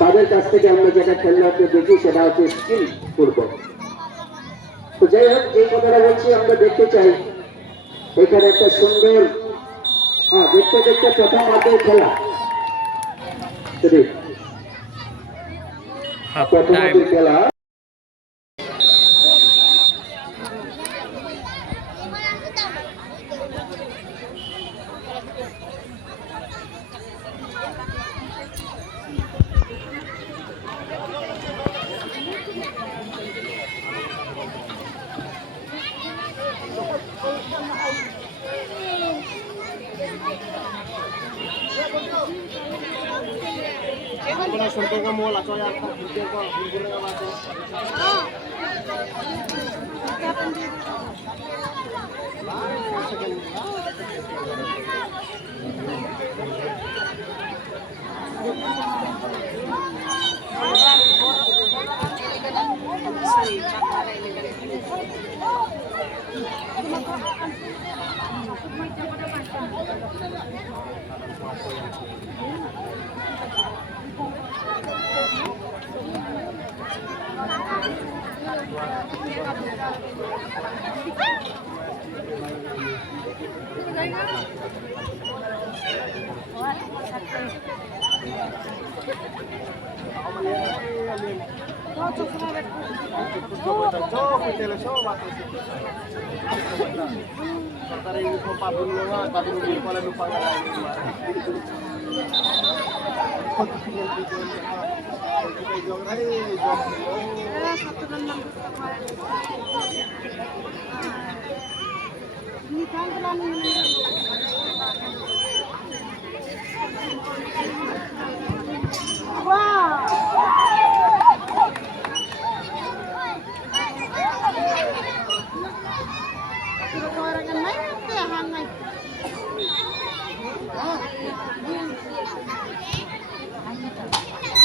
তাদের কাছ থেকে আমরা যেটা খেলোয়াড়দের দেখি সেটা হচ্ছে স্কিল ফুটবল। তো যাই হোক, এই কথাটা বলছি, আমরা দেখতে চাই এখানে একটা সুন্দর, দেখতে দেখতে প্রথম মাঠের খেলা, প্রথম মাঠের খেলা।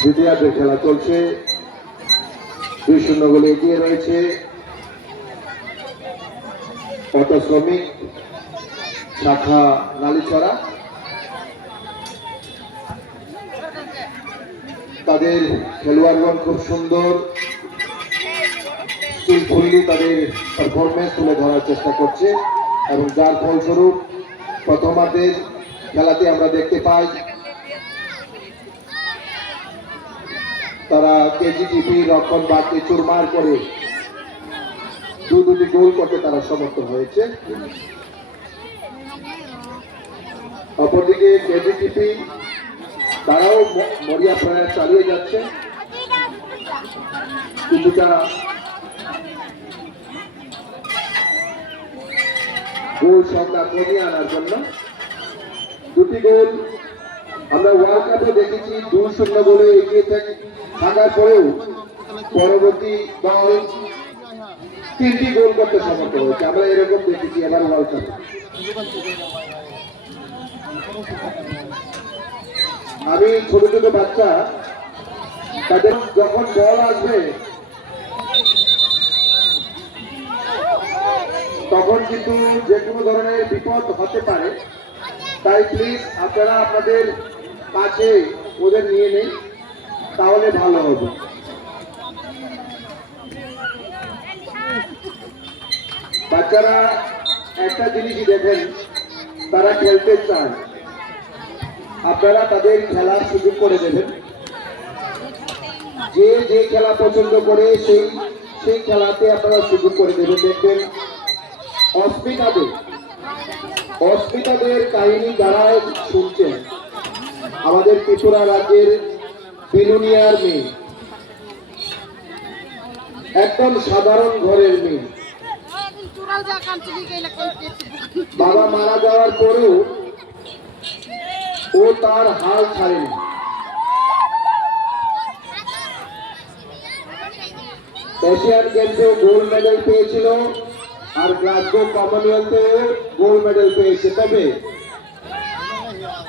দ্বিতীয়ার্ধের খেলা চলছে, 2-0 গোলে এগিয়ে রয়েছে অটো শ্রমিক শাখা নালিছড়া। তাদের খেলোয়াড়গণ খুব সুন্দর স্কিলফুলি তাদের পারফরমেন্স তুলে ধরার চেষ্টা করছে, এবং যার ফলস্বরূপ প্রথমার্ধের খেলাতে আমরা দেখতে পাই তারা কেজিটিপি রক্ষণ বাড়তে চুরমার করে দুটি গোল করতে তারা সমর্থ হয়েছে। অপরদিকে কেজিটিপি তারাও মরিয়া প্রয়াস চালিয়ে যাচ্ছে কিছুটা গোল সংখ্যা কমিয়ে আনার জন্য। দুটি গোল আমরা ওয়ার্ল্ড কাপে দেখেছি, 2-0 গোলে এগিয়ে থাকার পরেও পরবর্তী দল 3টি গোল করতে সমর্থ হয়েছে। আমরা এরকম দেখেছি এবার ওয়ার্ল্ড কাপে। আমি ছোট ছোট বাচ্চা, তাদের যখন বল আসবে তখন কিন্তু যে কোনো ধরনের বিপদ হতে পারে, তাই প্লিজ আপনারা আপনাদের কাছে ওদের নিয়ে নেন, তাহলে ভালো হবে। বাচ্চারা একটা জিনিসই দেখেন, তারা খেলতে চান, আপনারা তাদের খেলার সুযোগ করে দেবেন। যে যে খেলা পছন্দ করে সেই সেই খেলাতে আপনারা সুযোগ করে দেবেন। দেখবেন অস্মিতাদের কাহিনী যারা শুনছেন, আমাদের ত্রিপুরা রাজ্যের বিলুনিয়ার মেয়ে, একদম সাধারণ ঘরের মেয়ে, বাবা মারা যাওয়ার পরেও ও তার হাল ছাড়েনি। এশিয়ান গেমসেও গোল্ড মেডেল পেয়েছিল আর গ্লাসগো কমনওয়েলথেও গোল্ড মেডেল পেয়েছে। তবে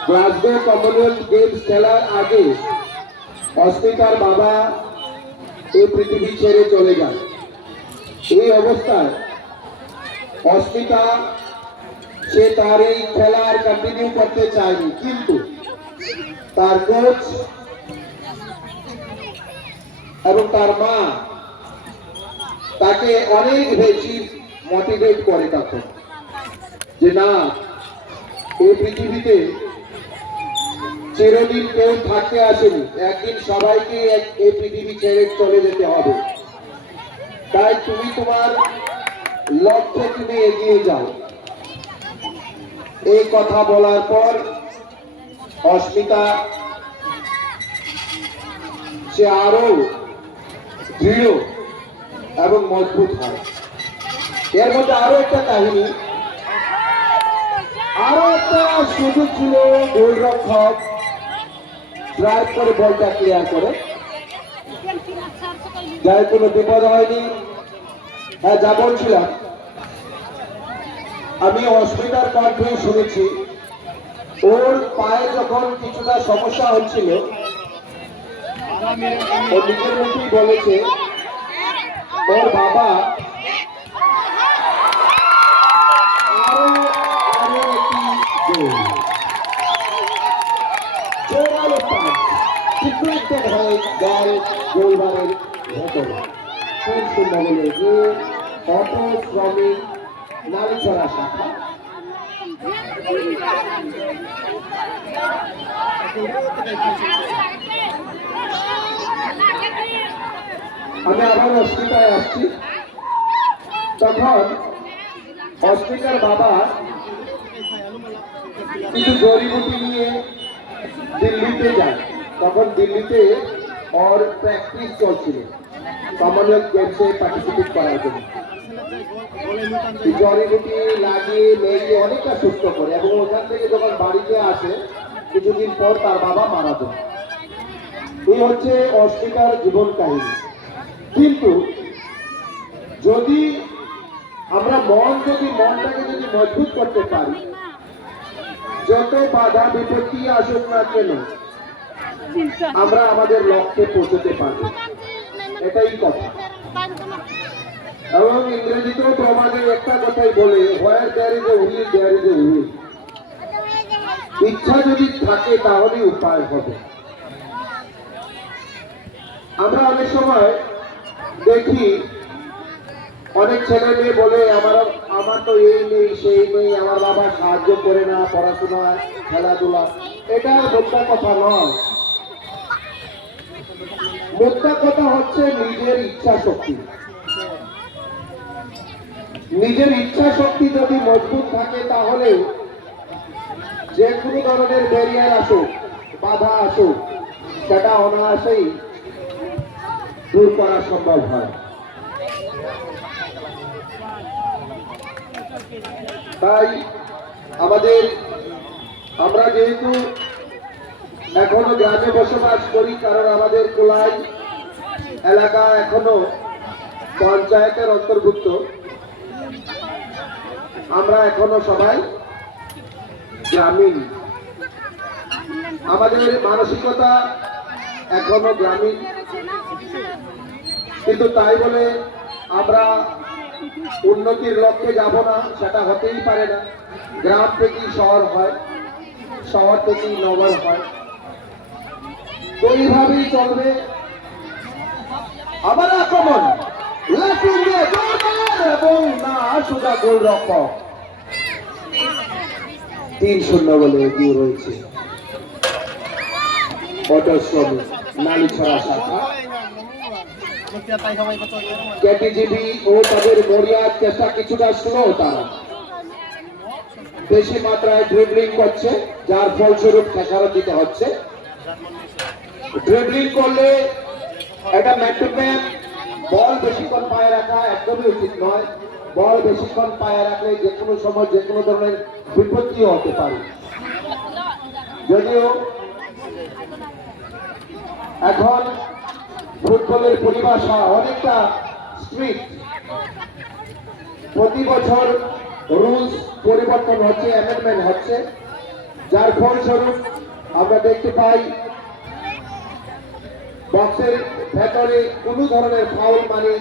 গ্লাসগো কমনওয়েলথ গেমস খেলার আগে অস্মিতার বাবা এই পৃথিবী ছেড়ে চলে যায়। এই অবস্থায় অস্মিতা সে তার এই খেলা আর কন্টিনিউ করতে চায়নি, কিন্তু তার কোচ এবং তার মা তাকে অনেক বেশি মোটিভেট করে তখন, যে না, এই পৃথিবীতে চিরদিন কেউ থাকতে আসেনি, একদিন সবাইকে এই পৃথিবী ছেড়ে চলে যেতে হবে, তাই তুমি তোমার লক্ষ্যে তুমি এগিয়ে যাও। এই কথা বলার পর অস্মিতা সে আরো দৃঢ় এবং মজবুত হয়। এর মধ্যে আরো একটা কাহিনী, আরো একটা সুযোগ ছিল, গোলরক্ষক ড্রাইভ করে বলটা ক্লিয়ার করে, যার কোনো বিপদ হয়নি। হ্যাঁ, যা বলছিলাম, আমি অস্মিতার কণ্ঠে শুনেছি ওর পায়ে যখন কিছুটা সমস্যা হচ্ছিল, ও নিজের মুখেই বলেছে ওর বাবা আরো একটি গোল, জোরালো পাস ডিফেক্টেড হয়ে গেল গোলবারের ভেতরে। 3-0 গোলে এগিয়ে অটো শ্রমিক নালিছড়া শাখা। আমি আবার অস্মিতায় আসছি। তখন অস্মিতার বাবা কিছু জড়িবুটি নিয়ে দিল্লিতে যায়। তখন দিল্লিতে ওর প্র্যাকটিস চলছিল কমনওয়েলথ গেমসে পার্টিসিপেট করার জন্য। জড়িবুটি লাগিয়ে মেয়েকে অনেকটা সুস্থ করে, এবং ওখান থেকে যখন বাড়িতে আসে কিছুদিন পর তার বাবা মারা যায়। এই হচ্ছে অস্মিতার জীবন কাহিনী। কিন্তু যদি আমরা মনটাকে যদি মজবুত করতে পারি, যত বাধা বিপত্তি আসুক না কেন আমরা আমাদের লক্ষ্যে পৌঁছতে পারবো, এটাই কথা। এবং ইংরেজিতেও তো আমাদের একটা কথাই বলে, where there is a will there is a will. ইচ্ছা যদি থাকে তাহলে উপায় হবে। আমরা অনেক সময় দেখি অনেক ছেলে মেয়ে বলে আমার তো এই নেই সেই নেই, আমার বাবা সাহায্য করে না পড়াশোনায় খেলাধুলা। এটা মোদ্দা কথা নয়। মোদ্দা কথা হচ্ছে নিজের ইচ্ছা শক্তি। নিজের ইচ্ছা শক্তি যদি মজবুত থাকে তাহলে যে কোনো ধরনের ব্যারিয়ার আসুক, বাধা আসুক, সেটা অনায়াসেই দূর করা সম্ভব হয়। তাই আমরা যেহেতু এখনো গ্রামে বসবাস করি, কারণ আমাদের কোলাই এলাকা এখনো পঞ্চায়েতের অন্তর্ভুক্ত, আমরা এখনো সবাই গ্রামীণ, আমাদের মানসিকতা এখনো গ্রামীণ। কিন্তু তাই বলে আমরা উন্নতির লক্ষ্যে যাব না, সেটা হতেই পারে না। গ্রাম থেকেই শহর হয়, শহর থেকেই নগর হয়, ওইভাবেই চলবে। আবার আক্রমণ এবং না সুদা গোলরক্ষক 3-0 গোলে এগিয়ে রয়েছে অটো শ্রমিক নালিছড়া শাখা। কেটিজিবি ও তাদের মরিয়ার চেষ্টা কিছুটা স্লো, তারা বেশি মাত্রায় ড্রিবলিং করছে, যার ফলস্বরূপ খেসারত দিতে হচ্ছে। ড্রিবলিং করলে এটা ম্যান টু ম্যান, বল বেশিক্ষণ পায়ে রাখা একদমই উচিত নয়। বল বেশিক্ষণ পায়ে রাখলে যে কোনো সময় যে কোনো ধরনের বিপত্তিও হতে পারে। যদিও এখন ফুটবলের পরিভাষা অনেকটা স্ট্রিক্ট, প্রতি বছর রুলস পরিবর্তন হচ্ছে, অ্যামেন্ডমেন্ট হচ্ছে, যার ফলস্বরূপ আমরা দেখতে পাই বক্সের ভেতরে কোনো ধরনের ফাউল মানে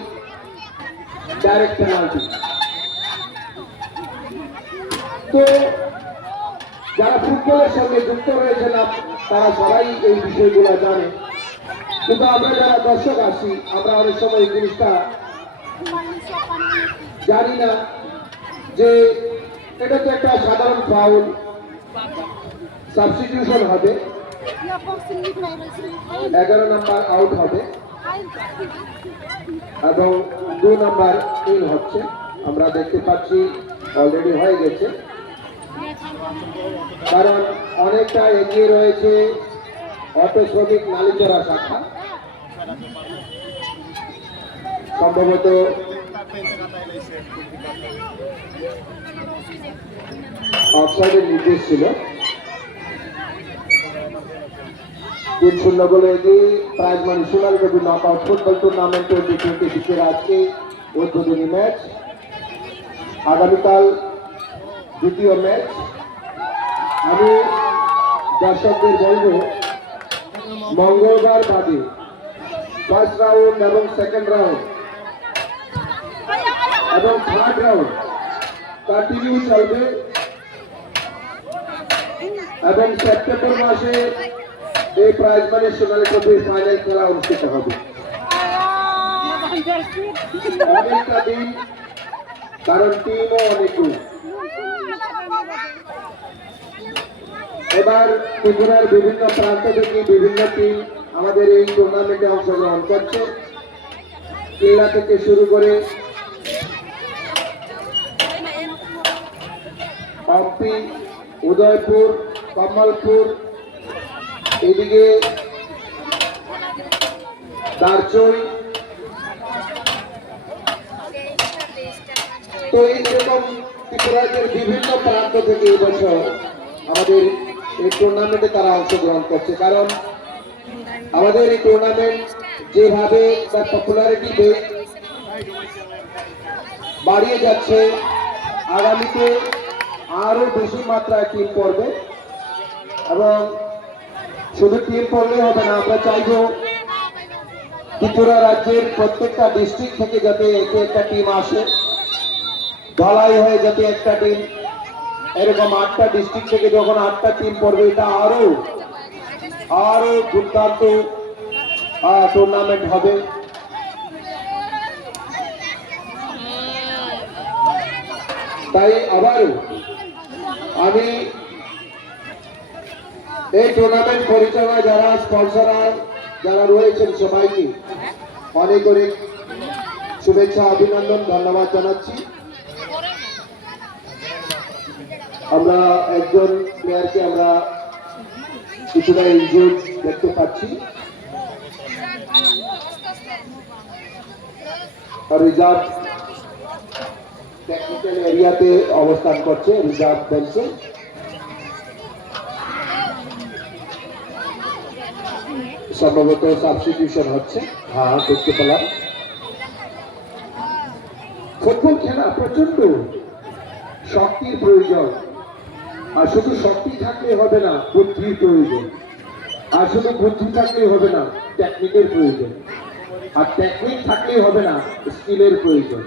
ডাইরেক্ট পেনাল্টি। তো যারা ফুটবলের সঙ্গে যুক্ত রয়েছেন তারা সবাই এই বিষয়গুলো জানে, কিন্তু আমরা যারা দর্শক আছি আমরা অনেক সময় এই জিনিসটা জানি না যে এটা তো একটা সাধারণ ফাউল, সাবস্টিটিউশন হবে, 11 নাম্বার আউট হবে এবং 2 নাম্বার ইন হচ্ছে। আমরা দেখতে পাচ্ছি অলরেডি হয়ে গেছে, কারণ অনেকটা এগিয়ে রয়েছে অটো শ্রমিক নালিচড়া শাখা। সম্ভবত অফসাইডের নির্দেশ ছিল। 3-0 গোলে এগিয়ে প্রাইজ মানি সোনালী ট্রফি নকআউট ফুটবল টুর্নামেন্ট 2026 আজকে উদ্বোধনী ম্যাচ। আগামীকাল দ্বিতীয় ম্যাচ। আমি দর্শকদের বলবো মঙ্গলবার বাদে ফার্স্ট রাউন্ড এবং সেকেন্ড রাউন্ড এবং থার্ড রাউন্ড কন্টিনিউ চলবে এবং সেপ্টেম্বর মাসে এই প্রাইজ মানি সোনালী ট্রফির ফাইনাল খেলা অনুষ্ঠিত হবে। অনেকটা দিন, কারণ টিমও অনেকগুলো। এবার ত্রিপুরার বিভিন্ন প্রান্ত থেকে বিভিন্ন টিম আমাদের এই টুর্নামেন্টে অংশগ্রহণ করছে। ক্রীড়া থেকে শুরু করে পম্পি, উদয়পুর, কমলপুর, এদিকে দারচই। তো এইরকম ত্রিপুরার বিভিন্ন প্রান্ত থেকে এই বছর আমাদের এই টুর্নামেন্টে তারা অংশগ্রহণ করছে, কারণ আমাদের এই টুর্নামেন্ট যেভাবে তার পপুলারিটি বাড়িয়ে যাচ্ছে, আগামীতে আরো বেশি মাত্রায় টিম পড়বে এবং শুধু টিম পড়লে হবে না, আমরা চাইব ত্রিপুরা রাজ্যের প্রত্যেকটা ডিস্ট্রিক্ট থেকে যাতে একটা টিম আসে, ঢালাই হয়ে যাতে একটা টিম, এরকম 8টা ডিস্ট্রিক্ট থেকে যখন 8টা টিম পড়বে এটা আরো দুর্দান্ত টুর্নামেন্ট হবে। তাই আবারও আমি এই টুর্নামেন্ট পরিচালনায় যারা স্পন্সর যারা রয়েছেন সবাইকে অনেক অনেক শুভেচ্ছা, অভিনন্দন, ধন্যবাদ জানাচ্ছি। আমরা একজন প্লেয়ারকে আমরা কিছুটা ইনজুর্ড দেখতে পাচ্ছি, রিজার্ভ টেকনিক্যাল এরিয়াতে অবস্থান করছে, রিজার্ভ বেঞ্চে। সম্ভবত সাবস্টিটিউশন হচ্ছে, হ্যাঁ দেখতে পেলাম। ফুটবল খেলা প্রচন্ড শক্তির প্রয়োজন, আর শুধু শক্তি থাকলে হবে না, বুদ্ধির প্রয়োজন, আর শুধু বুদ্ধি থাকলে হবে না, টেকনিকের প্রয়োজন, আর টেকনিক থাকলে হবে না, স্কিলের প্রয়োজন,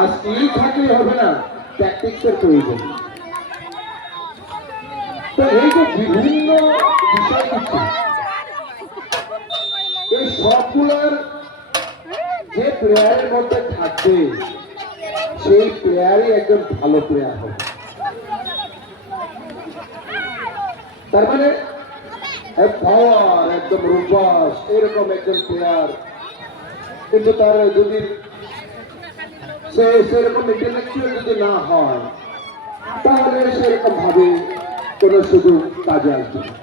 আর স্কিল থাকলে হবে না, ট্যাকটিক্সের প্রয়োজন। তো এই যে বিভিন্ন বিষয় আছে, এই সবগুলোর যে প্লেয়ারের মধ্যে থাকবে সেই প্লেয়ারই একজন ভালো প্লেয়ার হবে। তার মানে পাওয়ার, একদম রূপস, এরকম একজন প্লেয়ার কিন্তু তার যদি সেরকম ইন্টেলেকচুয়াল যদি না হয় তাহলে সেরকম ভাবে কোনো সুযোগ কাজে আসবে না।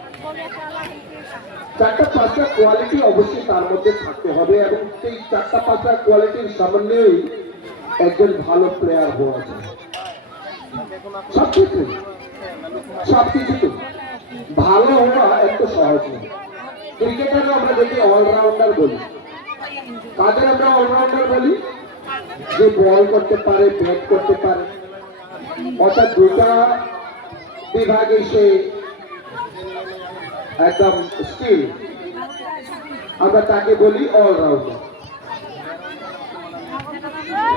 চারটা পাঁচটা কোয়ালিটি অবশ্যই তার মধ্যে থাকতে হবে এবং সেই চারটা পাঁচটা কোয়ালিটির সামনেই একজন ভালো প্লেয়ার হওয়া যায়। সবকিছুতে ভালো হওয়া এত সহজ নয়। ক্রিকেটারও আমরা দেখি অলরাউন্ডার বলি। তাদের আমরা অলরাউন্ডার বলি যে বল করতে পারে, ব্যাট করতে পারে, অর্থাৎ দুটা বিভাগে সে একদম স্কিল, আমরা তাকে বলি অলরাউন্ডার।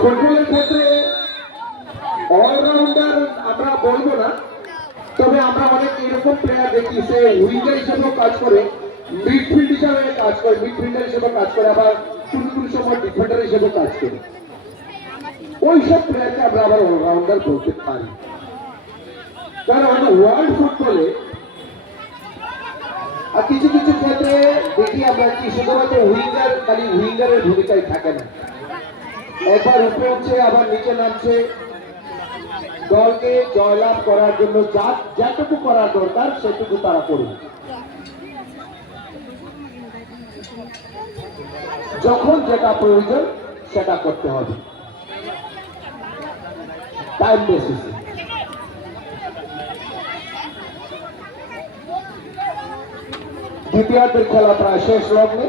ফুটবলের ক্ষেত্রে অলরাউন্ডার আমরা বলবো না, তবে আমরা অনেক এরকম প্লেয়ার দেখি সে উইঙ্গার হিসেবেও কাজ করে, মিডফিল্ড হিসেবে কাজ করে, মিডফিল্ডার হিসেবে কাজ করে, আবার কোনো সময় ডিফেন্ডার হিসেবে কাজ করে। ওই সব প্লেয়ারকে আমরা আবার অলরাউন্ডার বলতে পারি। কারণ ওয়ার্ল্ড ফুটবলে আর কিছু কিছু ক্ষেত্রে দেখি আমরা কি শুধুমাত্র উইঙ্গার, খালি উইঙ্গারের ভূমিকায় থাকে না, একবার উপরে উঠছে আবার নিচে নামছে, দলকে জয়লাভ করার জন্য যতটুকু করার দরকার সেটুকু তারা করবে। যখন যেটা প্রয়োজন সেটা করতে হবে টাইম বেসিসে। দ্বিতীয়ার্ধের খেলা প্রায় শেষ লগ্নে।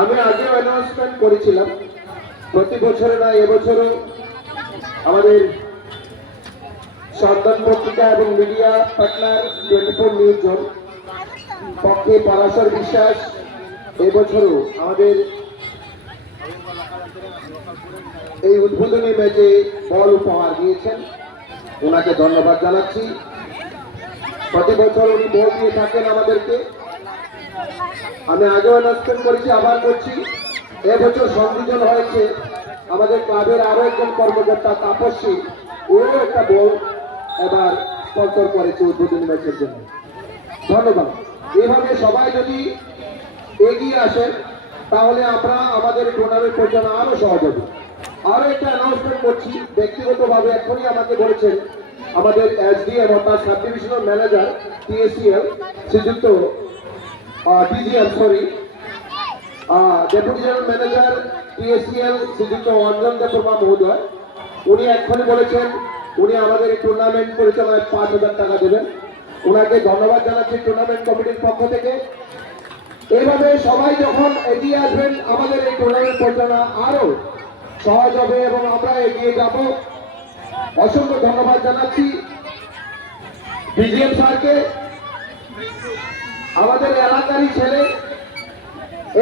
আমি আগেও অ্যানাউন্সমেন্ট করেছিলাম, প্রতি বছরে না এবছরও আমাদের সন্তান পত্রিকা এবং মিডিয়া পার্টনার 24 নিউজ জোন পক্ষে পরাশর বিশ্বাস এবছরও আমাদের এই উদ্বোধনী ম্যাচে বল উপহার দিয়েছেন, ওনাকে ধন্যবাদ জানাচ্ছি। প্রতি বছর উনি বল দিয়ে থাকেন আমাদেরকে। আমি আগেও অ্যানাউন্সমেন্ট করেছি, আবার করছি, এবছর সংযোজন হয়েছে আমাদের ক্লাবের আরো একজন কর্মকর্তা তাপস্বী, ও একটা বল এবার স্পন্সর করেছে উদ্বোধনী ম্যাচের জন্য। ধন্যবাদ। এইভাবে সবাই যদি এগিয়ে আসেন তাহলে আমরা আমাদের টুর্নামেন্ট পরিচালনা আরো সহজ হবে। আরো একটা অ্যানাউন্সমেন্ট করছি, ব্যক্তিগতভাবে এখনই আমাকে বলেছেন আমাদের এসডিএম অর্থাৎ সাব ডিভিশনাল ম্যানেজার টিএসিএল শ্রীযুক্ত ডিজিএম ডেপুটি জেনারেল ম্যানেজার টিএসিএল শ্রীযুক্ত অঞ্জন দেববর্মা মহোদয়, উনি এখনই বলেছেন উনি আমাদের এই টুর্নামেন্ট পরিচালনায় 5,000 টাকা দেবেন। ওনাকে ধন্যবাদ জানাচ্ছি টুর্নামেন্ট কমিটির পক্ষ থেকে। এইভাবে সবাই যখন এগিয়ে আসবেন আমাদের এই টুর্নামেন্ট পরিচালনা আরো সহজ হবে এবং আমরা এগিয়ে যাব। অসংখ্য ধন্যবাদ জানাচ্ছি ডিজিএম স্যারকে। আমাদের এলাকারই ছেলে,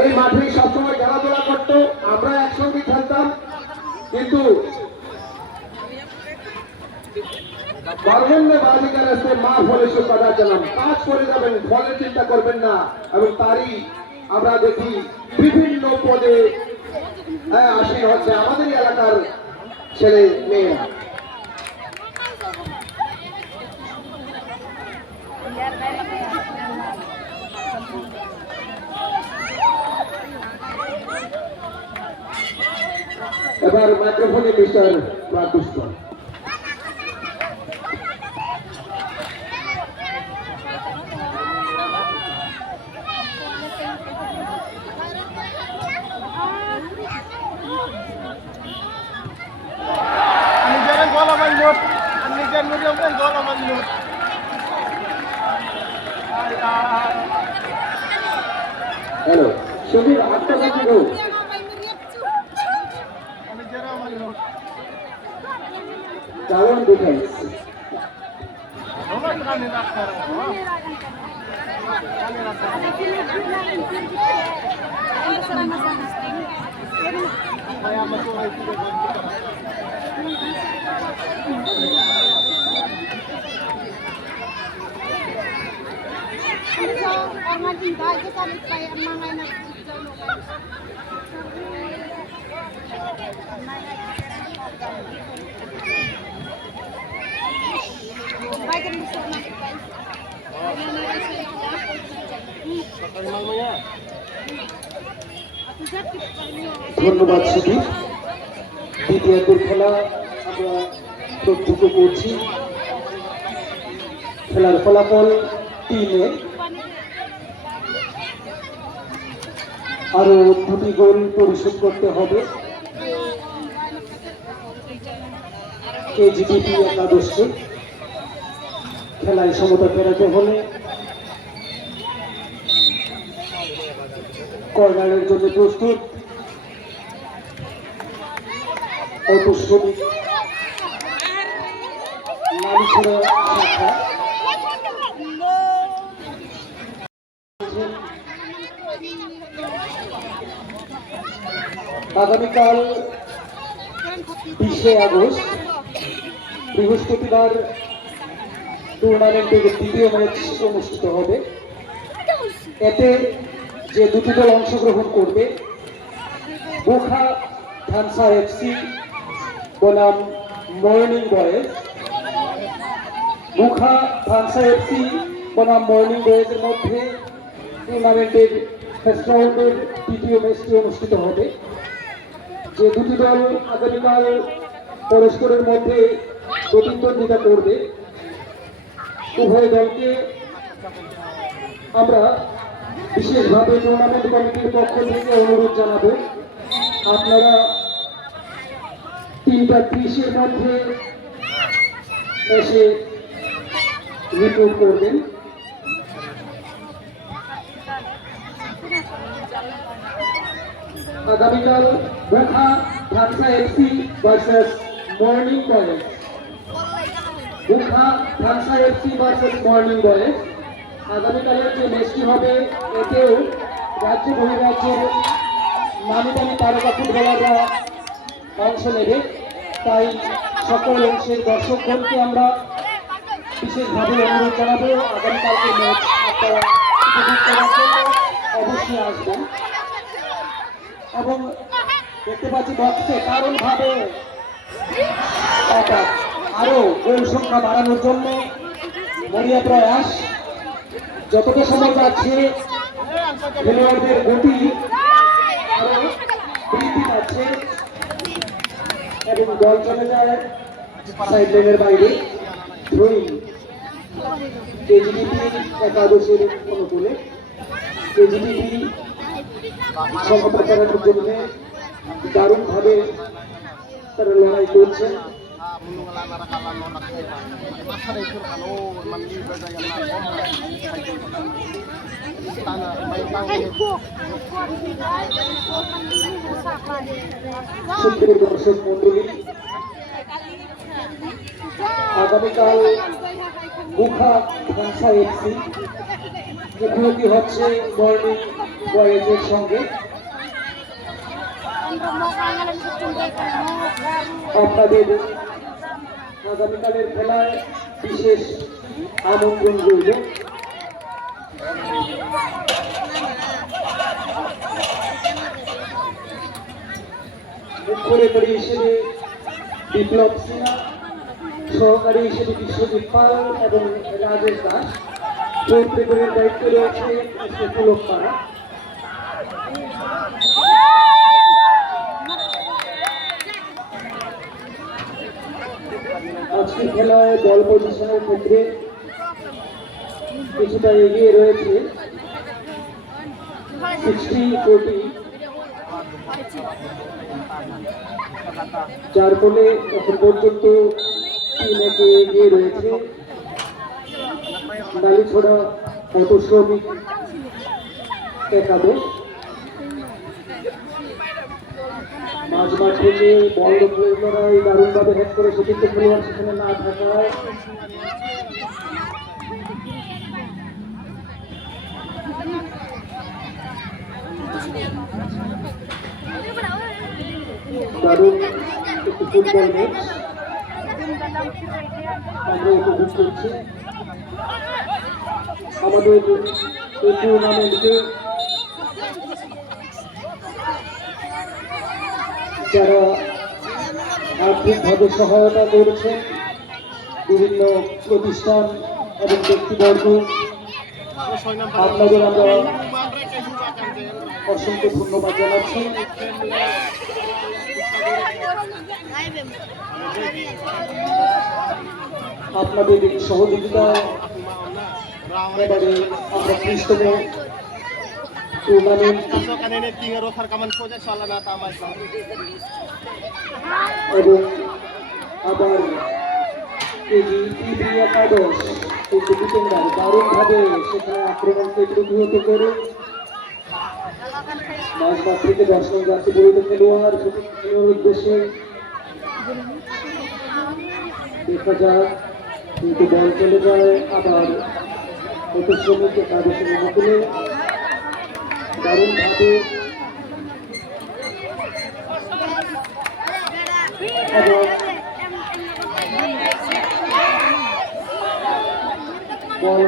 এই মাঠে সবসময় খেলাধুলা করতো, আমরা একসঙ্গে খেলতাম, কিন্তু কাজ করে যাবেন, ফলের চিন্তা করবেন না। এবং তারই আমরা দেখি বিভিন্ন পদে আসীন হচ্ছে আমাদের এলাকার ছেলে মেয়েরা। এবার মাইক্রোফোনে মিস্টার প্রাতুষ্ক। হ্যালো, সুধীর আত্মঘাতী রোগ কারণ defence Orang tinggal ke sana supaya mangai nak ধন্যবাদ সুদীপ। দ্বিতীয় খেলা আমরা প্রত্যক্ষ করছি। খেলার ফলাফল 3-এ। আরো 2টি গোল পরিশোধ করতে হবে কেজিটিপি একাদশকে। খেলায় সমতা ফেরাতে হলে কর্নারের জন্য প্রস্তুত অপশ্রমিক নারীছড়া শাখা। আগামীকাল 20শে আগস্ট বৃহস্পতিবার টুর্নামেন্টের দ্বিতীয় ম্যাচ অনুষ্ঠিত হবে। এতে যে দুটি দল অংশগ্রহণ করবে, বোখা ধানসা এফসি বনাম morning boys. Bokha Dhansa FC বনাম মর্নিং বয়েজের মধ্যে টুর্নামেন্টের ফার্স্ট রাউন্ডের তৃতীয় ম্যাচটি অনুষ্ঠিত হবে। যে দুটি দল আগামীকাল পরস্পরের মধ্যে প্রতিদ্বন্দ্বিতা করবে, উভয় দলকে আমরা বিশেষভাবে টুর্নামেন্ট কমিটির পক্ষ থেকে অনুরোধ জানাবো, আপনারা 3:30-এর মধ্যে এসে রিপোর্ট করবেন। আগামীকাল Bokha Dhansa FC versus morning boys. Bokha Dhansa FC versus morning boys আগামীকালের যে ম্যাচটি হবে, এতেও রাজ্য বহিরাজ্যের নামি দামি তারকা ফুটবলাররা অংশ নেবে। তাই সকল অংশের দর্শকগণকে আমরা বিশেষভাবে অনুরোধ জানাবো, আগামীকালকে ম্যাচ আপনারা উপভোগ করার জন্য অবশ্যই আসবেন। এবং দেখতে পাচ্ছি বক্সে কারণভাবে আরো গোল সংখ্যা বাড়ানোর জন্য মরিয়া প্রয়াস। যতটা সময় যাচ্ছে খেলোয়াড়দের গতি আরো বৃদ্ধি পাচ্ছে এবং বল চলে যায় সাইড লাইনের বাইরে। থ্রোইং কেজিটিপি একাদশের অনুকূলে। কেজিটিপি সমতা করার জন্য দারুণভাবে তারা লড়াই করছেন। সুপ্রিয় দর্শক মন্ডলী, আগামীকাল বোখা ধানসা এফসি মুখোমুখি হচ্ছে মর্নিং বয়েজের সঙ্গে। আপনাদের আগামীকালের খেলায় বিশেষ আমন্ত্রণ রইল। মুখ্য রেফারি হিসেবে বিপ্লব সিনহা, সহকারী হিসেবে বিশ্বজিৎ পাল এবং রাজেশ দাস। ফোর্থ রেফারির দায়িত্বে রয়েছে পুলক পাড়া। আজকের খেলায় বল পজিশনের ক্ষেত্রে কিছুটা এগিয়ে রয়েছে 60-40, যার ফলে এখন পর্যন্ত 3-1 এগিয়ে রয়েছে নালিছড়া অপশ্রমিক একাদশ। মাঝ মাঠ থেকে বল লড়াই দারুণভাবে হেড করে সতীর্থ খেলোয়াড় সেখানে না থাকায় দারুণ একটি ফুটবল ম্যাচ আমরা উপভোগ করছি। আমাদের এই টুর্নামেন্টকে যারা আর্থিকভাবে সহায়তা করেছেন, বিভিন্ন প্রতিষ্ঠান এবং ব্যক্তিবর্গ, আপনাদের আমরা অসংখ্য ধন্যবাদ জানাচ্ছি। আপনাদের এই সহযোগিতা এবারে আমরা 30তম টুর্নামেন্ট এবং আবার এই একাদশ এই ডিফেন্ডার দারুণভাবে সেখানে আক্রমণকে প্রতিহত করে মাঝমাঠ থেকে 10 রান যাচ্ছে বৈধ খেলোয়াড় খেলোয়াড়ের উদ্দেশ্যে দেখা যাক, কিন্তু বল চলে যায় আবার নতুন শ্রমিক একাদশের অনুকূলে দারুণভাবে এবং বল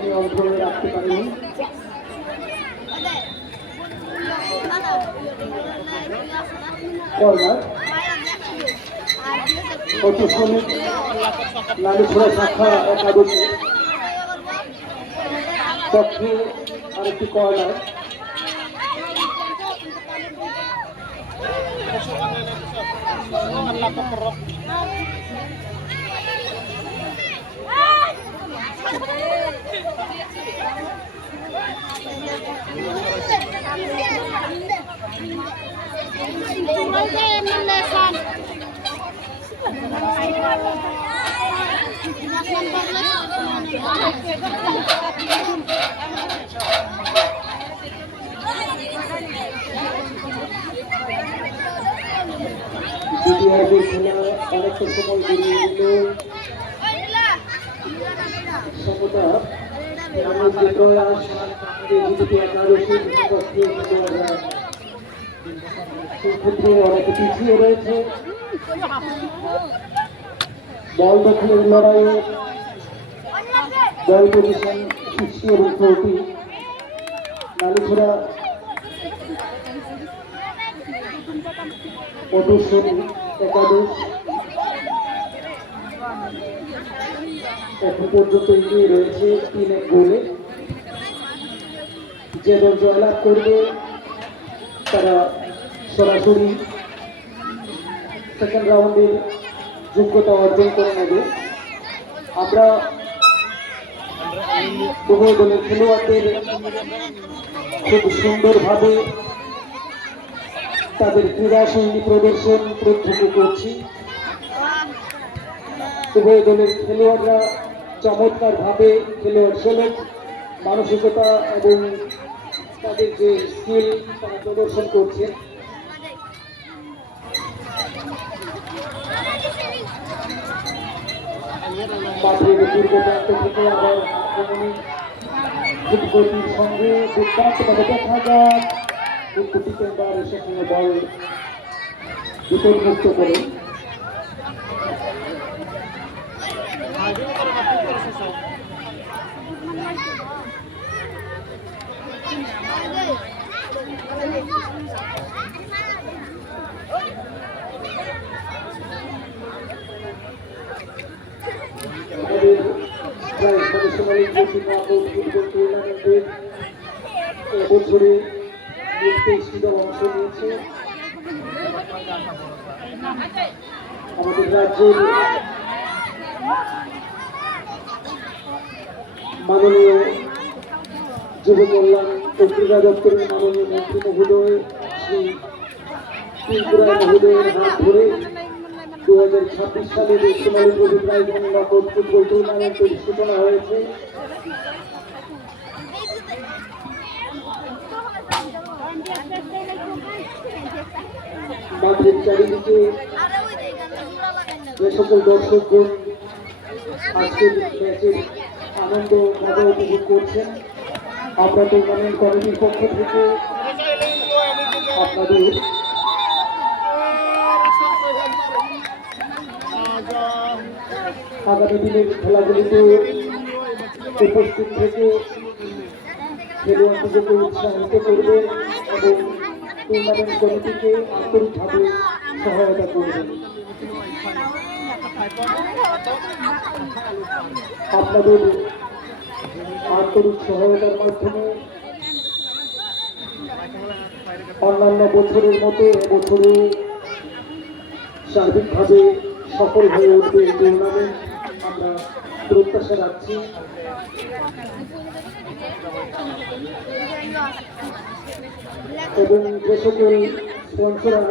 নিয়ন্ত্রণে রাখতে পারেনি। কর্নার নতুন শ্রমিক নালিছড়া শাখা একাদশী পক্ষে আরেকটি কর্নার। বিডিআরদের খেলা অনেকটা সময় বেরিয়ে গেল। সমতা আমাদের যে প্রয়াস বিজেপি একাদশীর পক্ষে সেক্ষেত্রে অনেক পিছিয়ে রয়েছে। বল দখলের লড়াইয়ে বল পজিশন 60 এবং 40 নালিছড়া প্রদর্শনী একাদশ এখন পর্যন্ত এগিয়ে রয়েছে 3 গোলে। যে দল জয়লাভ করবে তারা সরাসরি সেকেন্ড রাউন্ডের যোগ্যতা অর্জন করে নেবে। আমরা উভয় দলের খেলোয়াড়দের খুব সুন্দরভাবে তাদের ক্রীড়া শৈলী প্রদর্শন প্রত্যক্ষ করছি। উভয় দলের খেলোয়াড়রা চমৎকারভাবে খেলোয়াড় সেলেক্ট মানসিকতা এবং তাদের যে স্কিল তারা প্রদর্শন করছে। মাঠের পূর্ব প্রান্ত থেকে আবার আক্রমণী খুব গতির সঙ্গে দুর্দান্তভাবে দেখা যাক, কিন্তু ডিফেন্ডার সেখানে বল বিপদমুক্ত করে। আমাদের প্রায় সদস্যমালী ফুটবল টুর্নামেন্টে এবছরে 23টি দল অংশ নিয়েছে। আমাদের রাজ্যের মাননীয় যুব কল্যাণ ও ক্রীড়া দপ্তরের মাননীয় মন্ত্রী মহোদয় শ্রী ত্রিপুরা মহোদয়ের হাত ধরে 2026 সালের Sonali trophy prize money knockout football টুর্নামেন্টের সূচনা হয়েছে। মাঠের চারিদিকে যে সকল দর্শকগণ আজকের ম্যাচের আনন্দ মজা উপভোগ করছেন, আমরা টুর্নামেন্ট কমিটির পক্ষ থেকে আপনাদের আগামী দিনের খেলাগুলিতে উপস্থিত থেকে খেলোয়াড়দেরকে উৎসাহিত করবেন এবং টুর্নামেন্ট কমিটিকে আন্তরিকভাবে সহায়তা করবেন। আপনাদের আন্তরিক সহায়তার মাধ্যমে অন্যান্য বছরের মতো এবছরে সার্বিকভাবে সফল হয়ে উঠবে এই টুর্নামেন্ট আমরা প্রত্যাশা রাখছি। এবং যে সকল স্পন্সররা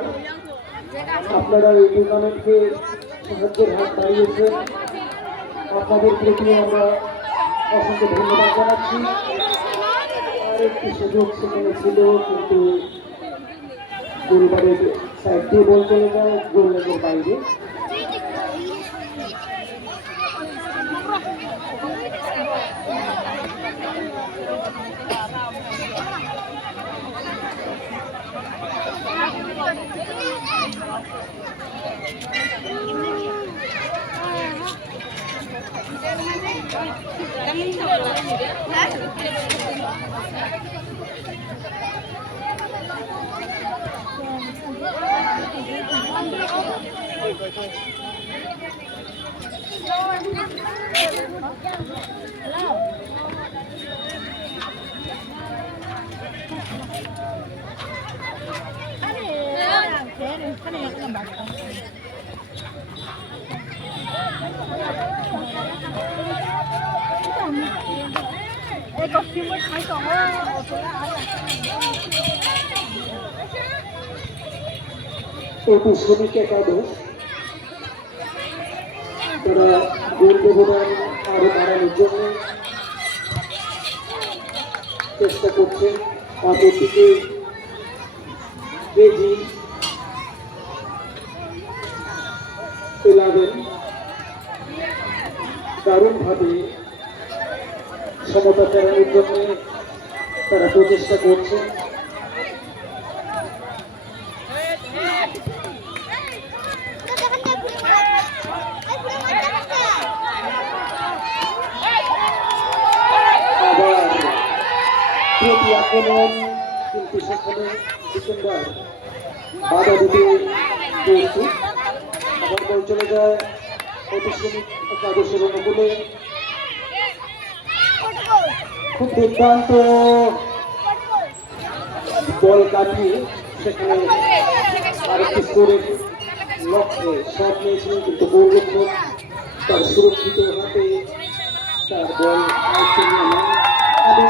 আপনারা এই টুর্নামেন্টকে সাহায্যের হাত বাড়িয়েছেন, আপনাদের প্রতি আমরা অসংখ্য ধন্যবাদ জানাচ্ছি। আর একটি সুযোগ সেখানে ছিল, কিন্তু পরিবারের সাইড দিয়ে বল চলে যায় গোল লাইনের বাইরে। অপু শ্রমিক একাদশ তারা গোল ব্যবধান আরো বাড়ানোর জন্য চেষ্টা করছেন। অপরদিকে কেজি 11 দারুণভাবে সমতা ফেরানোর জন্য তারা প্রচেষ্টা করছে। আবার প্রতি আক্রমণ, কিন্তু সেখানে ডিফেন্ডার বাধা দিতে পেরেছে। আবার বল চলে যায় প্রতিশ্রমিক একাদশের অনুকূলে। খুব দুর্দান্ত বল কাটিয়ে সেখানে আরেকটি স্কোরের লক্ষ্যে শট নিয়েছিলেন, কিন্তু গোলরক্ষক তার সুরক্ষিত হাতে তার বল আয়ত্তে নিয়ে নেন এবং